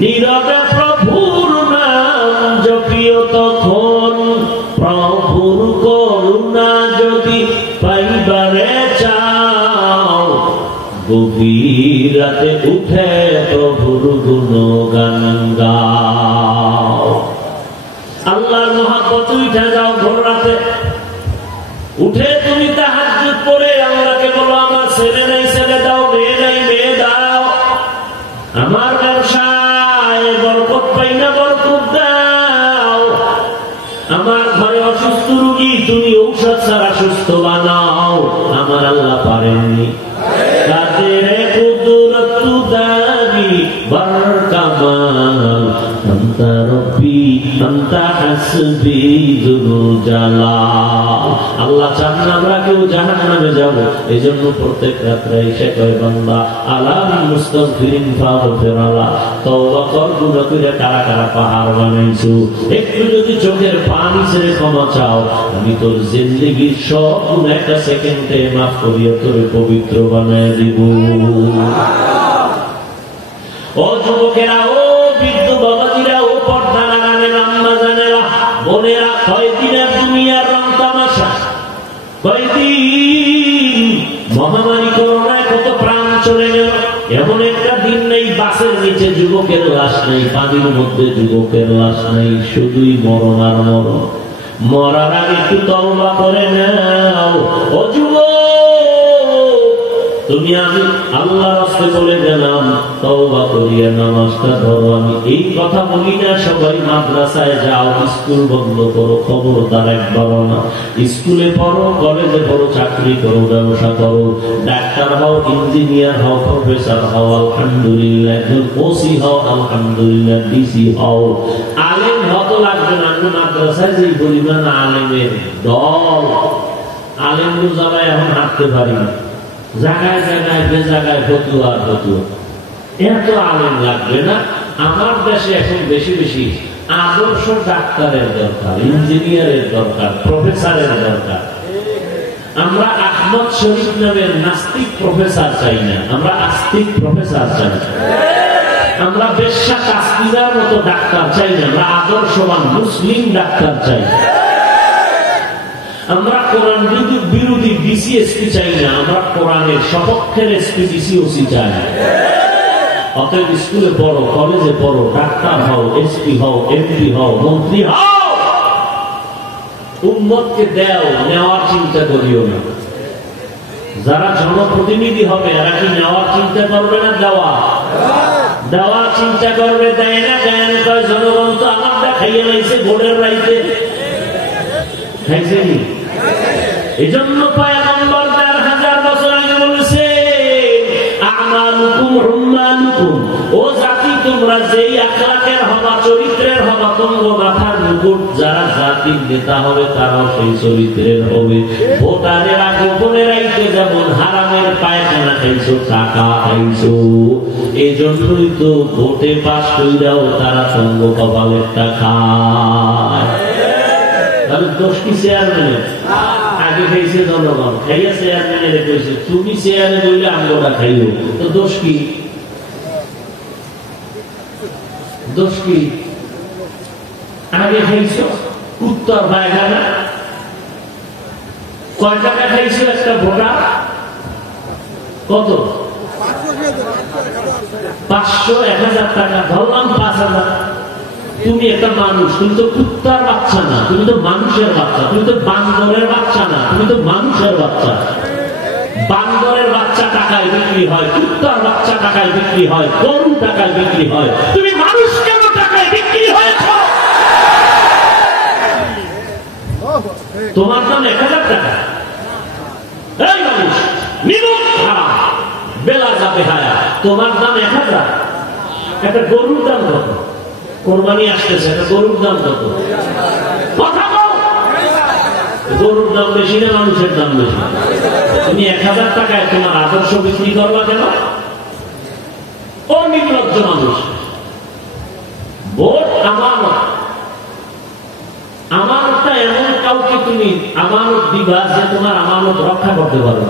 নীরবে প্রভুর নাম জপিও তখন। প্রভুর করুণা যদি পাইবারে চাও, গভীর রাতে উঠে প্রভুর গুণগান গাও। আল্লাহর মহব্বত উঠে যাও ভোর রাতে, উঠে তুমি তাহাজ্জুদ পড়ে আল্লাহকে বলো, আমার ছেলে নাই ছেলে দাও, মেয়ে নাই মেয়ে দাও, আমার ব্যবসায় বরকত পাই না বরকত দাও, আমার ঘরে অসুস্থ রোগী তুমি ঔষধ ছাড়া সুস্থ বানাও। আমার আল্লাহ পারেননি, কাদের কুদরত দানি বরকামাল, আনতা রব্বি আনতা হাসবি যুল জালাল। আল্লাহ চান না আমরা কেউ জাহান্নামে যাব। এজন্য প্রত্যেক রাতে এসে কয় বান্দা আলাম মুস্তাগফিরিন ফাগফিরালা, তওবা কর, গুনাহ করে কারা কারা পাহাড় বানাইছো, একটু যদি চোখের পানি ছেড়ে ক্ষমা চাও, আমি তোর জিন্দেগীর সব গুনাহ একটা সেকেন্ডে মাফ করিয়া তোরে পবিত্র বানায় দিব। ও যুবকেরা, ও বৃদ্ধ বাবাজিরা, ও পর্দা লাগানের আম্মা জানেরা, বোনেরা, কয়দিনের দুনিয়ার রং তামাশা, কয়দিন মহামারী করোনায় কত প্রাণ চলে গেল। এমন একটা দিন নেই বাসের নিচে যুবকের লাশ নেই, পানির মধ্যে যুবকের লাশ নেই, শুধুই মরণ আর মরণ। মরার আগে একটু তওবা করে নাও। ও যুবক, তুমি আমি আল্লাহর রাস্তে বলে গেলাম, তওবা করিয়া নামাজটা ধরো। আমি এই কথা বলি না সবাই মাদ্রাসায় যাও, স্কুল বন্ধ করো, খবরদার একবারও না। স্কুলে পড়ো, কলেজে পড়ো, চাকরি করো, ব্যবসা করো, ডাক্তার হও, ইঞ্জিনিয়ার হও, প্রফেসর হও, আলহামদুলিল্লাহ, একজন ওসি হও, আলহামদুলিল্লাহ, ডিসি হও, আলেম হতে লাগবে না। আমি মাদ্রাসায় যে পরিমাণ আলেমের দল, আলেম জায়গায় এখন হাঁটতে পারি না, জায়গায় জায়গায় যে জায়গায় ফতুয়া ফতুয়া, এত আলেম লাগবে না। আমার দেশে এখন বেশি বেশি আদর্শ ডাক্তারের দরকার, ইঞ্জিনিয়ারের দরকার, প্রফেসরের দরকার। আমরা আহমদ শরীফ নামের নাস্তিক প্রফেসর চাই না, আমরা আস্তিক প্রফেসর চাই। আমরা বেশ্যা কাস্তিদার মতো ডাক্তার চাই না, আমরা আদর্শবান মুসলিম ডাক্তার চাই। আমরা কোরআন বিরোধী ডিসিএসপি চাই না, আমরা কোরআনের সপক্ষের এসপি ডিসিওসি চাই। অতএব স্কুলে পড়ো, কলেজে পড়ো, ডাক্তার হও, এসপি হও, এমপি হও, মন্ত্রী হও, উম্মতকে দেও, নেওয়ার চিন্তা করিও না। যারা জনপ্রতিনিধি হবে এরা কি নেওয়ার চিন্তা করবে না দেওয়া? দেওয়ার চিন্তা করবে। দেয় না কেন? কয় জনগণ তো আমারটা খাইয়ে লাইছে ভোটের রাইতে, খাইছেনি। এজন্য পয়গম্বর 4000 বছর আগে বলেছে, আমালুকুম উম্মানুকুম, ও জাতি তোমরা যেই আখলাকের হবা, চরিত্রের হবা, তোমরা মাথার মুকুট। যারা জাতির নেতা হবে তারাও সেই চরিত্রের হবে। ভোটারেরা গোপনে রাইতে যেমন হারামের পায়খানা খাইছো, টাকা খাইছো, এই জন্যই তো ভোটে পাস কইরাও তারা সঙ্গ কপালের টাকা। তাহলে দোষ কি চেয়ারম্যানের? আগে খাইছে জনগণ, খাইয়া চেয়ারম্যানের কইছে তুমি চেয়ারে বললে আমরা খাইও, তো দোষ কি? দোষ কি? আগে খাইছো উত্তর পায়খানা। কয় টাকা খাইছো একটা ভোটার? কত? 500, 1000 টাকা, ধরলাম 5000। তুমি একটা মানুষ, তুমি তো কুত্তার বাচ্চা না, তুমি তো মানুষের বাচ্চা, তুমি তো বান্দরের বাচ্চা না, তুমি তো মানুষের বাচ্চা। বান্দরের বাচ্চা টাকায় বিক্রি হয়, কুত্তার বাচ্চা টাকায় বিক্রি হয়, গরু টাকায় বিক্রি হয়, তুমি মানুষ কেন টাকায় বিক্রি হয়েছ? তোমার দাম 1000 টাকা। এই মানুষ নিমুখ হারাম বেলা যাবে হায়া, তোমার দাম 1000। একটা গরুর দাম কত? কোরবানি আসতেছে, একটা গরুর দাম কত? কথা বল। গরুর দাম বেশি না মানুষের দাম বেশি? তুমি 1000 টাকায় তোমার আদর্শ বিক্রি করবা কেন? ও নির্লজ্জ মানুষ। ভোট আমানত, আমানতটা এমন কাউকে তুমি আমানত দিবা যে তোমার আমানত রক্ষা করতে পারবে।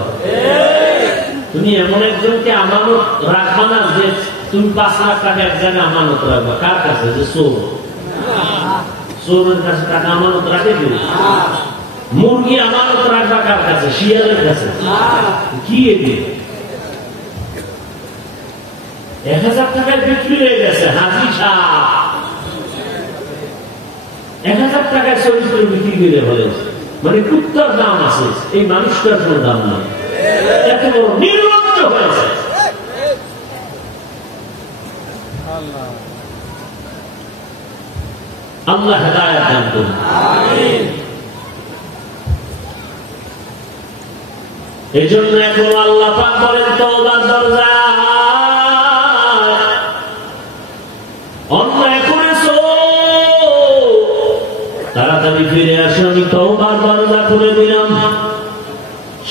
তুমি এমন একজনকে আমানত রাখবা না যে তুমি 5 লাখ টাকা এক জায়গায় আমানত রাখবা। কার কাছে? যে চোর। চোরের কাছে টাকা আমানত রাখে কি? মুরগি আমানত রাখবা কার কাছে? শিয়ালের কাছে। কি এটি? 1000 টাকায় বিক্রি হয়ে গেছে। হাজি সাহেব 1000 টাকায় চরিত্র বিক্রি করে বলে, মানে কুত্তার দাম আছে, এই মানুষটার কোনো দাম নেই। এত বড় নির্লজ্জ হয়েছে। আল্লাহ হেদায়েত দান করুন। এই জন্য এখন আল্লাহ পাক বলেন তওবার দরজা অন্যায় করেছো, তাড়াতাড়ি ফিরে আসো, আমি তওবার দরজা খুলে দিলাম।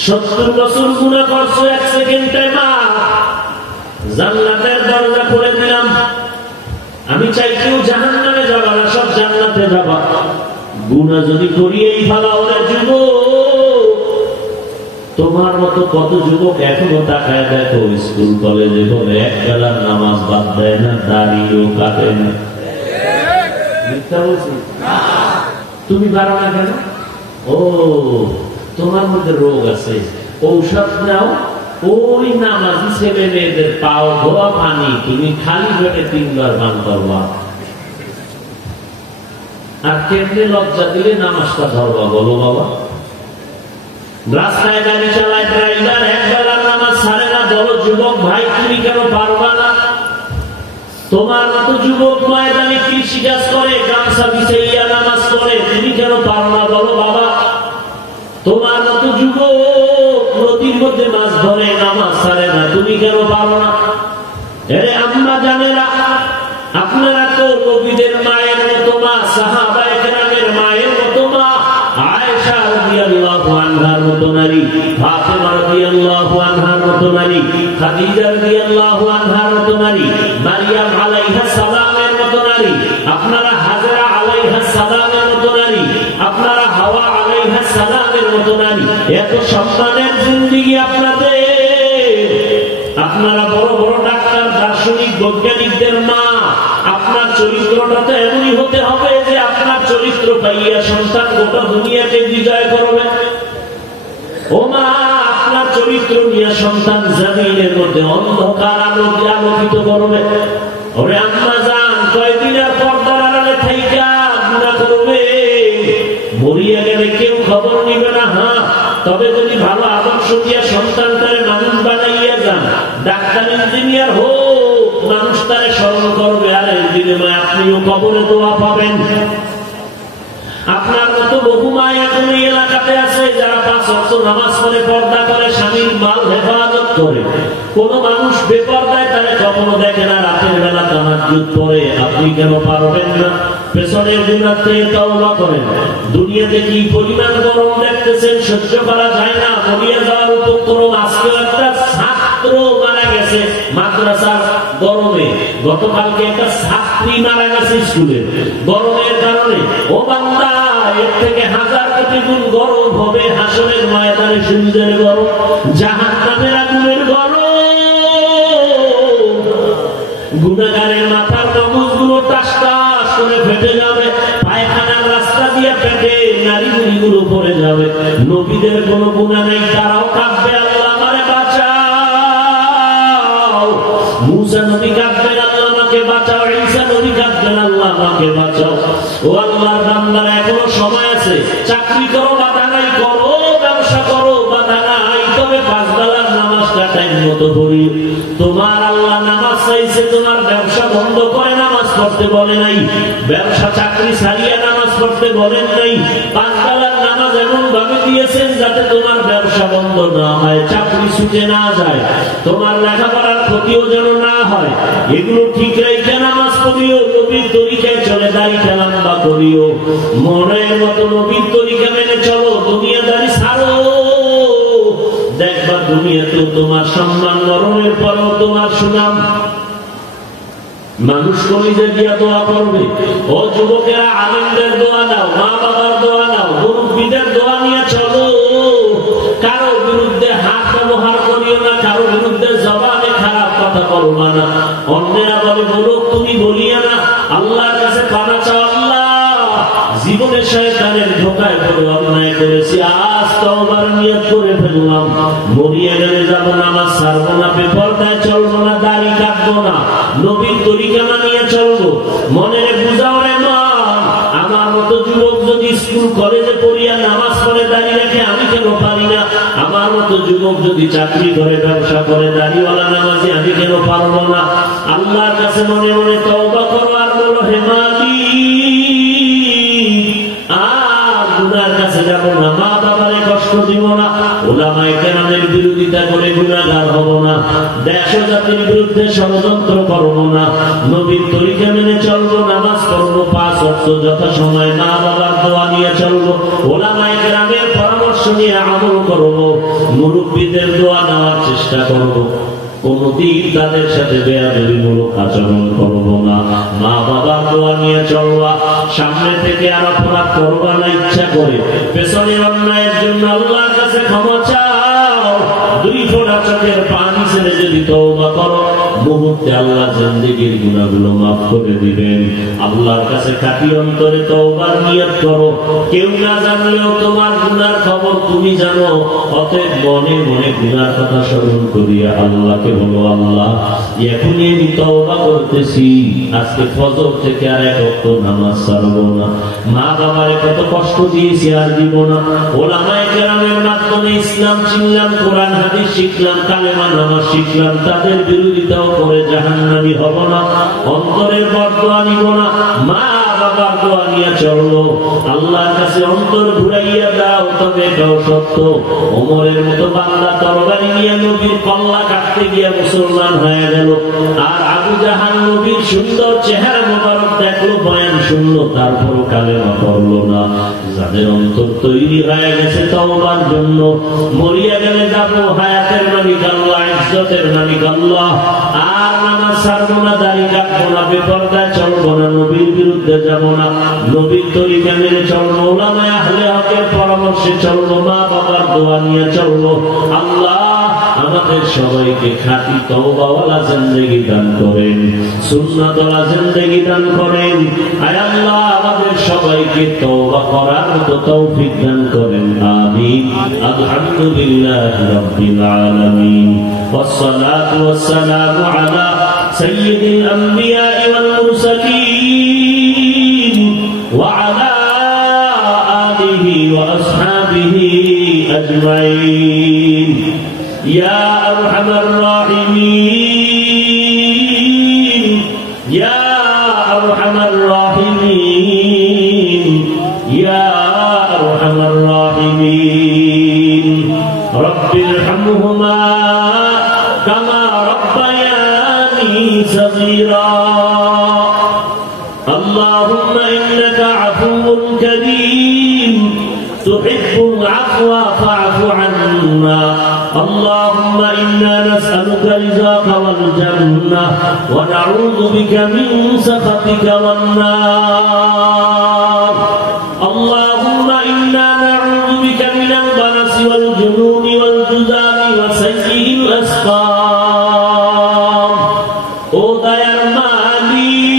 70 বছর গুনাহ করছো, 1 সেকেন্ডে মাফ, জান্নাতের দরজা খুলে দিলাম। আমি চাই কেউ জাহান্নামে যাবা না, সব জান্নাতে যাবা। গুনাহ যদি করিয়েই ফেলাও রে যুবক, তোমার মতো কত যুবক এখনো তাকায় দেখো, স্কুল কলেজে বলে এক বেলার নামাজ বাদ দেয় না, দাড়িও কাটে না। মিথ্যা বলছি? তুমি পারো না কেন? ও, তোমার মধ্যে রোগ আছে, ঔষধ নাও। ওই নামাজি ছেলে মেয়েদের পাও ধোয়া পানি তুমি খালি পেটে 3 বার পান করবা। আর কেমনে লজ্জা দিলে নামাজটা ধরবা বলো বাবা? রাস্তায় গাড়ি চালায় ড্রাইভার, এক বেলার নামাজ ছাড়ে না, বলো যুবক ভাই তুমি কেন পারবা না? তোমার মতো যুবক ময়দানে কৃষি কাজ করে, গামছা বিছাইয়া নামাজ পড়ে, তুমি কেন পারো না বলো বাবা? তোমার মতো যুবক নদীর মধ্যে মাছ ধরে, নামাজ ছাড়ে না, তুমি কেন পারো না? আরে আম্মা জানেরা, আপনারা তো নবীদের মায়ের মতো মা, সাহাবায়ে কেরামের মায়ের মতো মা। আয়েশা রাদিয়াল্লাহু আনহার মতো নারী, ফাতেমা রাদিয়াল্লাহু আনহার মতো নারী, খাদিজা রাদিয়াল্লাহু আনহার মতো নারী, মারিয়াম আলাইহিস সালামের মতো নারী, আপনারা হাজরা আলাইহিস সালামের মতো নারী, আপনারা হাওয়া আলাইহিস সালামের মতো নারী। এত সম্মানের জিন্দেগি আপনাদের। আপনারা বড় বড় ডাক্তার, দার্শনিক, বৈজ্ঞানিকদের মা। আপনার চরিত্রটা তো এমনই হতে হবে যে আপনার চরিত্র পাইয়া সন্তান গোটা দুনিয়াকে বিজয় করবে। ও মা, আপনার চরিত্র নিয়ে সন্তান জামিনের মধ্যে অন্ধকার আলোকে আলোকিত করবে। ওরে আম্মা জান, কয়দিন আর পর্দার আড়ালে থাইকা গুনাহ করবে, মরিয়া গেলে কেউ খবর নিবে না। হ্যাঁ, তবে যদি ভালো আদর্শ দিয়ে সন্তানটারে মানুষ বানাইয়া যান, ডাক্তার ইঞ্জিনিয়ার হোক, মানুষ তারে স্মরণ করবে, আর এই বিনিময়ে আপনিও কবরে দোয়া পাবেন। আপনার মতো বহু মা এখন এই এলাকাতে আছে যারা 5 ওয়াক্ত নামাজ পড়ে, পর্দা করে, স্বামীর মাল হেফাজত করে। কোন মানুষ বেপর্দায় তারে কখনো দেখে না, রাতের বেলা তাহাজ্জুদ পড়ে। আপনি কেন পারবেন না? পেছনের গুনাহ থেকে তওবা করেন। দুনিয়াতে কি পরিমাণ গরম দেখতেছেন, সহ্য করা যায় না, মরিয়া যাওয়ার উপক্রম। আজকে একটা ছাত্র মারা গেছে মাদ্রাসার গরমে, গতকালকে একটা ছাত্রী মারা গেছে স্কুলে গরমের কারণে। ও বান্দা, এর থেকে 1000 কোটি গুণ গরম হবে হাসরের ময়দানে সূর্যের গরম, জাহান্নামের আগুনের গরম। গুনাহগারের মাথার মগজগুলো টাস টাস করে ফেটে যাবে, পায়খানার রাস্তা দিয়ে পেটে নারীগুলো পড়ে যাবে। নবীদের কোনো গুনাহ নেই, তারাও কাঁদবে, আল্লাহ আমারে বাঁচাও। মুসা নবী কাঁদবেন, আল্লাহ আমাকে বাঁচাও। ঈসা নবী কাঁদবেন, আল্লাহ আমাকে বাঁচাও। ও আল্লাহর বান্দারা, এখনো সময় আছে। চাকরি করো, বাধা নাই, করো, ব্যবসা করো, বাধা নাই, তবে 5 বেলার নামাজটা টাইম মতো পড়ি। তোমার আল্লাহ নামাজ চাইছে, তোমার ব্যবসা বন্ধ করে নামাজ পড়তে বলে নাই, ব্যবসা চাকরি ছাড়িয়ে নামাজ পড়তে বলেন নাই। 5 বেলার নামাজের এমন ভাবে দিয়েছেন যাতে তোমার ব্যবসা বন্ধ না হয়, চাকরি ছুটে না যায়, তোমার লেখাপড়ার ক্ষতিও যেন না হয়। এগুলো ঠিক রেখে নামাজ পড়িও, নবীর তরিকায় চলে দাড়িটা লম্বা করিও, মনের মতো নবীর তরিকা মেনে চলো, দুনিয়াদারি ছাড়ো। দেখবা দুনিয়াতেও তোমার সম্মান, মরণের পরেও তোমার সুনাম। মানুষ কলিজে দিয়া দোয়া করবে। ও যুবকেরা, আনন্দের দোয়া নাও, মা বাবার দোয়া নাও, মুরব্বীদের দোয়া নিয়ে চলো। কারো বিরুদ্ধে হাত ব্যবহার করিও না, কারো বিরুদ্ধে জবানে খারাপ কথা বলবা না। অন্যেরা বলে বলুক, তুমি বলিয়া না। আল্লাহর কাছে পানা চাও, আল্লাহ জীবনের শয়তানের ধোকায় পড়ে অন্যায় করেছি, আজ তওবার নিয়ত করে ফেললাম। মরিয়া গেলে যাব না, নামাজ ছাড়বো না, বেপরদায় চলবো না, দাড়ি কাটবো না, নবীর তরিকা মানিয়ে চলবো। মনে বুঝাও রে মা, আমার মতো যুবক যদি স্কুল কলেজে পড়িয়া নামাজ পড়ে দাঁড়িয়ে রাখে, আমি কেন পারি না? আমার মতো যুবক যদি চাকরি করে, ব্যবসা করে, দাড়িওয়ালা নামাজি, আমি কেন পারবো না? আল্লাহর কাছে মনে মনে তওবা করো আর বলো, হে মালিক, আর গুনার কাছে যাব না, মা বাবারে কষ্ট দিব না, উলামায়ে কেরামের বিরোধিতা করে গুনাহগার হব না, দেশ ও জাতির বিরুদ্ধে ষড়যন্ত্র করব না, নবীর তরিকা মেনে চলবো, নামাজ পড়বো, 5 ওয়াক্ত যথাসময়ে, মা বাবার দোয়া নিয়ে চলবো, উলামায়ে কেরামের পরামর্শ নিয়ে আমল করব, মুরব্বীদের দোয়া নেওয়ার চেষ্টা করব, কোনদিন তাদের সাথে বেয়াদবিমূলক আচরণ করব না, মা বাবার দোয়া নিয়ে চলবা, সামনে থেকে আর অপরাধ করবা না ইচ্ছা করে, পেছনের অন্যায়ের জন্য আল্লাহর কাছে ক্ষমা চাও, 2 ফোঁটা চোখের পানি ছেড়ে যদি তওবা করো, মুহূর্তে আল্লাহ জিন্দেগীর গুনাহগুলো মাফ করে দিবেন। আল্লাহর কাছে খাঁটি অন্তরে তওবার নিয়ত করো, কেউ না জানলেও তোমার গুনার খবর তুমি জানো, অতএব মনে মনে গুনার কথা স্মরণ করিয়া আল্লাহকে বলো, আল্লাহ এখনই আমি তওবা করতেছি, আজকে ফজর থেকে আর 1 ওয়াক্ত নামাজ ছাড়বো না, মা বাবারে কত কষ্ট দিয়েছি আর দিব না, উলামায়ে কেরামের মাধ্যমে ইসলাম চিনলাম, কোরআন হাদিস শিখলাম, কালেমা নামাজ শিখলাম, তাদের বিরোধিতাও করে জাহান্নামী হব না, অন্তরের বদদোয়া নিব না, মা বাবার দোয়া নিয়ে চললো। আল্লাহর কাছে অন্তর ঘুরাইয়া দাও, তবে এটাও সত্য, ওমরের মতো বান্দা তরবারি নিয়ে নবীর কল্লা কাটতে গিয়ে মুসলমান হয়ে গেল, আর আবু জাহাল নবীর সুন্দর চেহারা মোবারক দেখলো, বয়ান শুনলো, তারপরও কালেমা পড়লো না। যাদের অন্তর তৈরি হয়ে গেছে তওবার জন্য, মরিয়া গেলে যাবো, হায়াতের মালিক আল্লাহ, ইজ্জতের মালিক আল্লাহ, আর নামাজ ছাড়বো না, দাড়ি কাটবো না, বেপরদায় চলবো না, নবীর বিরুদ্ধে যাবো না, নবীর তরিকা মেনে চলবো, উলামায়ে আহলে হকের পরামর্শে চলবো, মা বাবার দোয়া নিয়ে চলবো। আল্লাহ আমাদের সবাইকে খাঁটি তওবাওয়ালা জিন্দেগি দান করেন, সুন্নাতওয়ালা জিন্দেগি দান করেন। আয় আল্লাহ আমাদের সবাইকে তওবা করার মতো তৌফিক দান করেন, আমিন। আলহামদুলিল্লাহি রাব্বিল আলামিন, والصلاة والسلام على سيد الأنبياء والمرسلين وعلى آله وأصحابه أجمعين يا أرحم الراحمين يا أرحم الراحمين يا أرحم الراحمين رب ارحمهما كما ربياني صغيرا اللهم إنك عفو كريم تحب العفو فاعف عنا اللهم إنا نسألك رضاك والجنة ونعوذ بك من سخطك والنار اللهم إنا نعوذ بك من البرص والجنون والجذام وسيء الأسقام ও দয়ার মালিক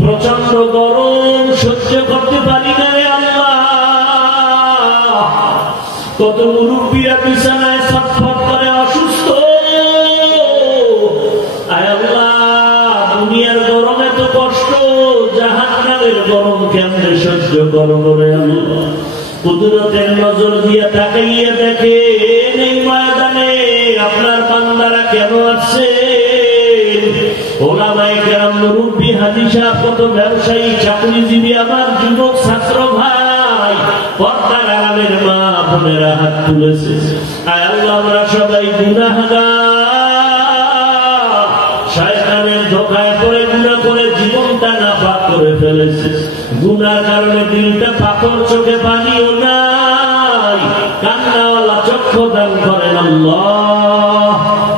প্রচন্ড গরম সহ্য করতে পারি না রে আল্লাহ কত মুরব্বীরা বিছানায় ছটফট করে অসুস্থ আয় আল্লাহ দুনিয়ার গরমে তো কষ্ট জাহান্নামের গরম কেমনে সহ্য করব রে আল্লাহ কুদরতের নজর দিয়ে তাকাইয়া দেখেন এই ময়দানে আপনার বান্দারা কেন আছে ওলামায়ে কেরাম মুরব্বি হাজি সাহেব, কত ব্যবসায়ী, চাকরিজীবী, আমার যুবক ছাত্র ভাই, পর্দার আড়ালের মা বোনেরা হাত তুলেছে। আয় আল্লাহ, আমরা সবাই গুনাহগার, শয়তানের ধোঁকায় পড়ে গুনাহ করে জীবনটা নাপাক করে ফেলেছে। গুনার কারণে দিলটা পাথর, চোখে পানিও নাই। কান্নাওয়ালা চক্ষু দান করেন আল্লাহ,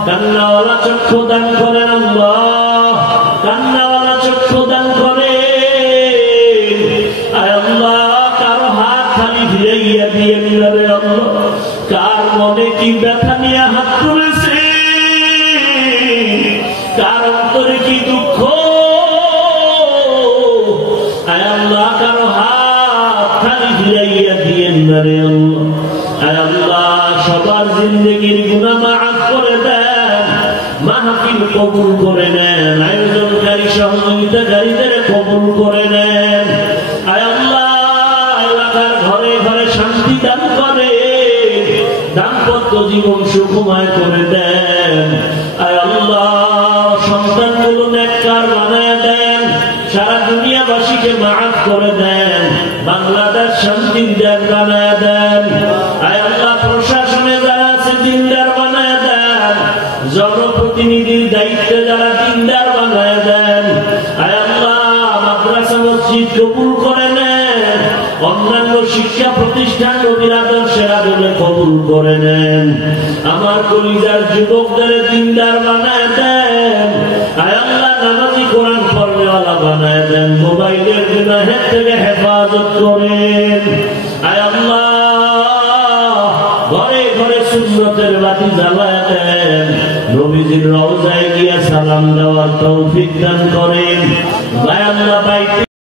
কান্নাওয়ালা চক্ষু দান করেন আল্লাহ, কান্নাওয়ালা চক্ষু দান করেন। আয় আল্লাহ, কারো হাত খালি ফিরাইয়া দিয়ে মিলাবে আল্লাহ, কার মনে কি ব্যথা নিয়ে হাত তুলেছে, কার অন্তরে কি দুঃখ। আয় আল্লাহ, কারো হাত খালি ফিরাইয়া দিয়েন না রে আল্লাহ। আয় আল্লাহ, সবার জিন্দেগির গুনাহ মাফ করে দেন, মাহফিল কবুল করে নেন, আয়োজনকারী সহযোগিতাকারীদের কবুল করে নেন। আয় আল্লাহ, এলাকার ঘরে ঘরে শান্তি দান করে, দাম্পত্য জীবন সুখময় করে দেন। আয় আল্লাহ, সন্তানগুলো নেককার বানায় দেন, সারা দুনিয়াবাসীকে মাফ করে দেন, বাংলাদেশ শান্তির দেশ বানায় দেন। আয় আল্লাহ, প্রশাসনে যারা আছে দিনদার বানায় দেন, জনপ্রতিনিধির দায়িত্বে যারা দিনদার বানায় দেন। আয় আল্লাহ, মাদ্রাসা মসজিদ কবুল করে নেন, অন্যান্য শিক্ষা প্রতিষ্ঠান নবীর আদর্শের আদলে কবুল করে নেন। আমার কলিজার যুবকদের দিনদার বানায় দেন। আয় আল্লাহ, নামাজি কোরআন পড়নেওয়ালা বানায় দেন, মোবাইলের গুনাহের থেকে হেফাজত করেন। আয় আল্লাহ, ঘরে ঘরে সুন্নতের বাতি জ্বালায় দেন, নবীজির রওজায় গিয়ে সালাম দেওয়ার তৌফিক দান করেন।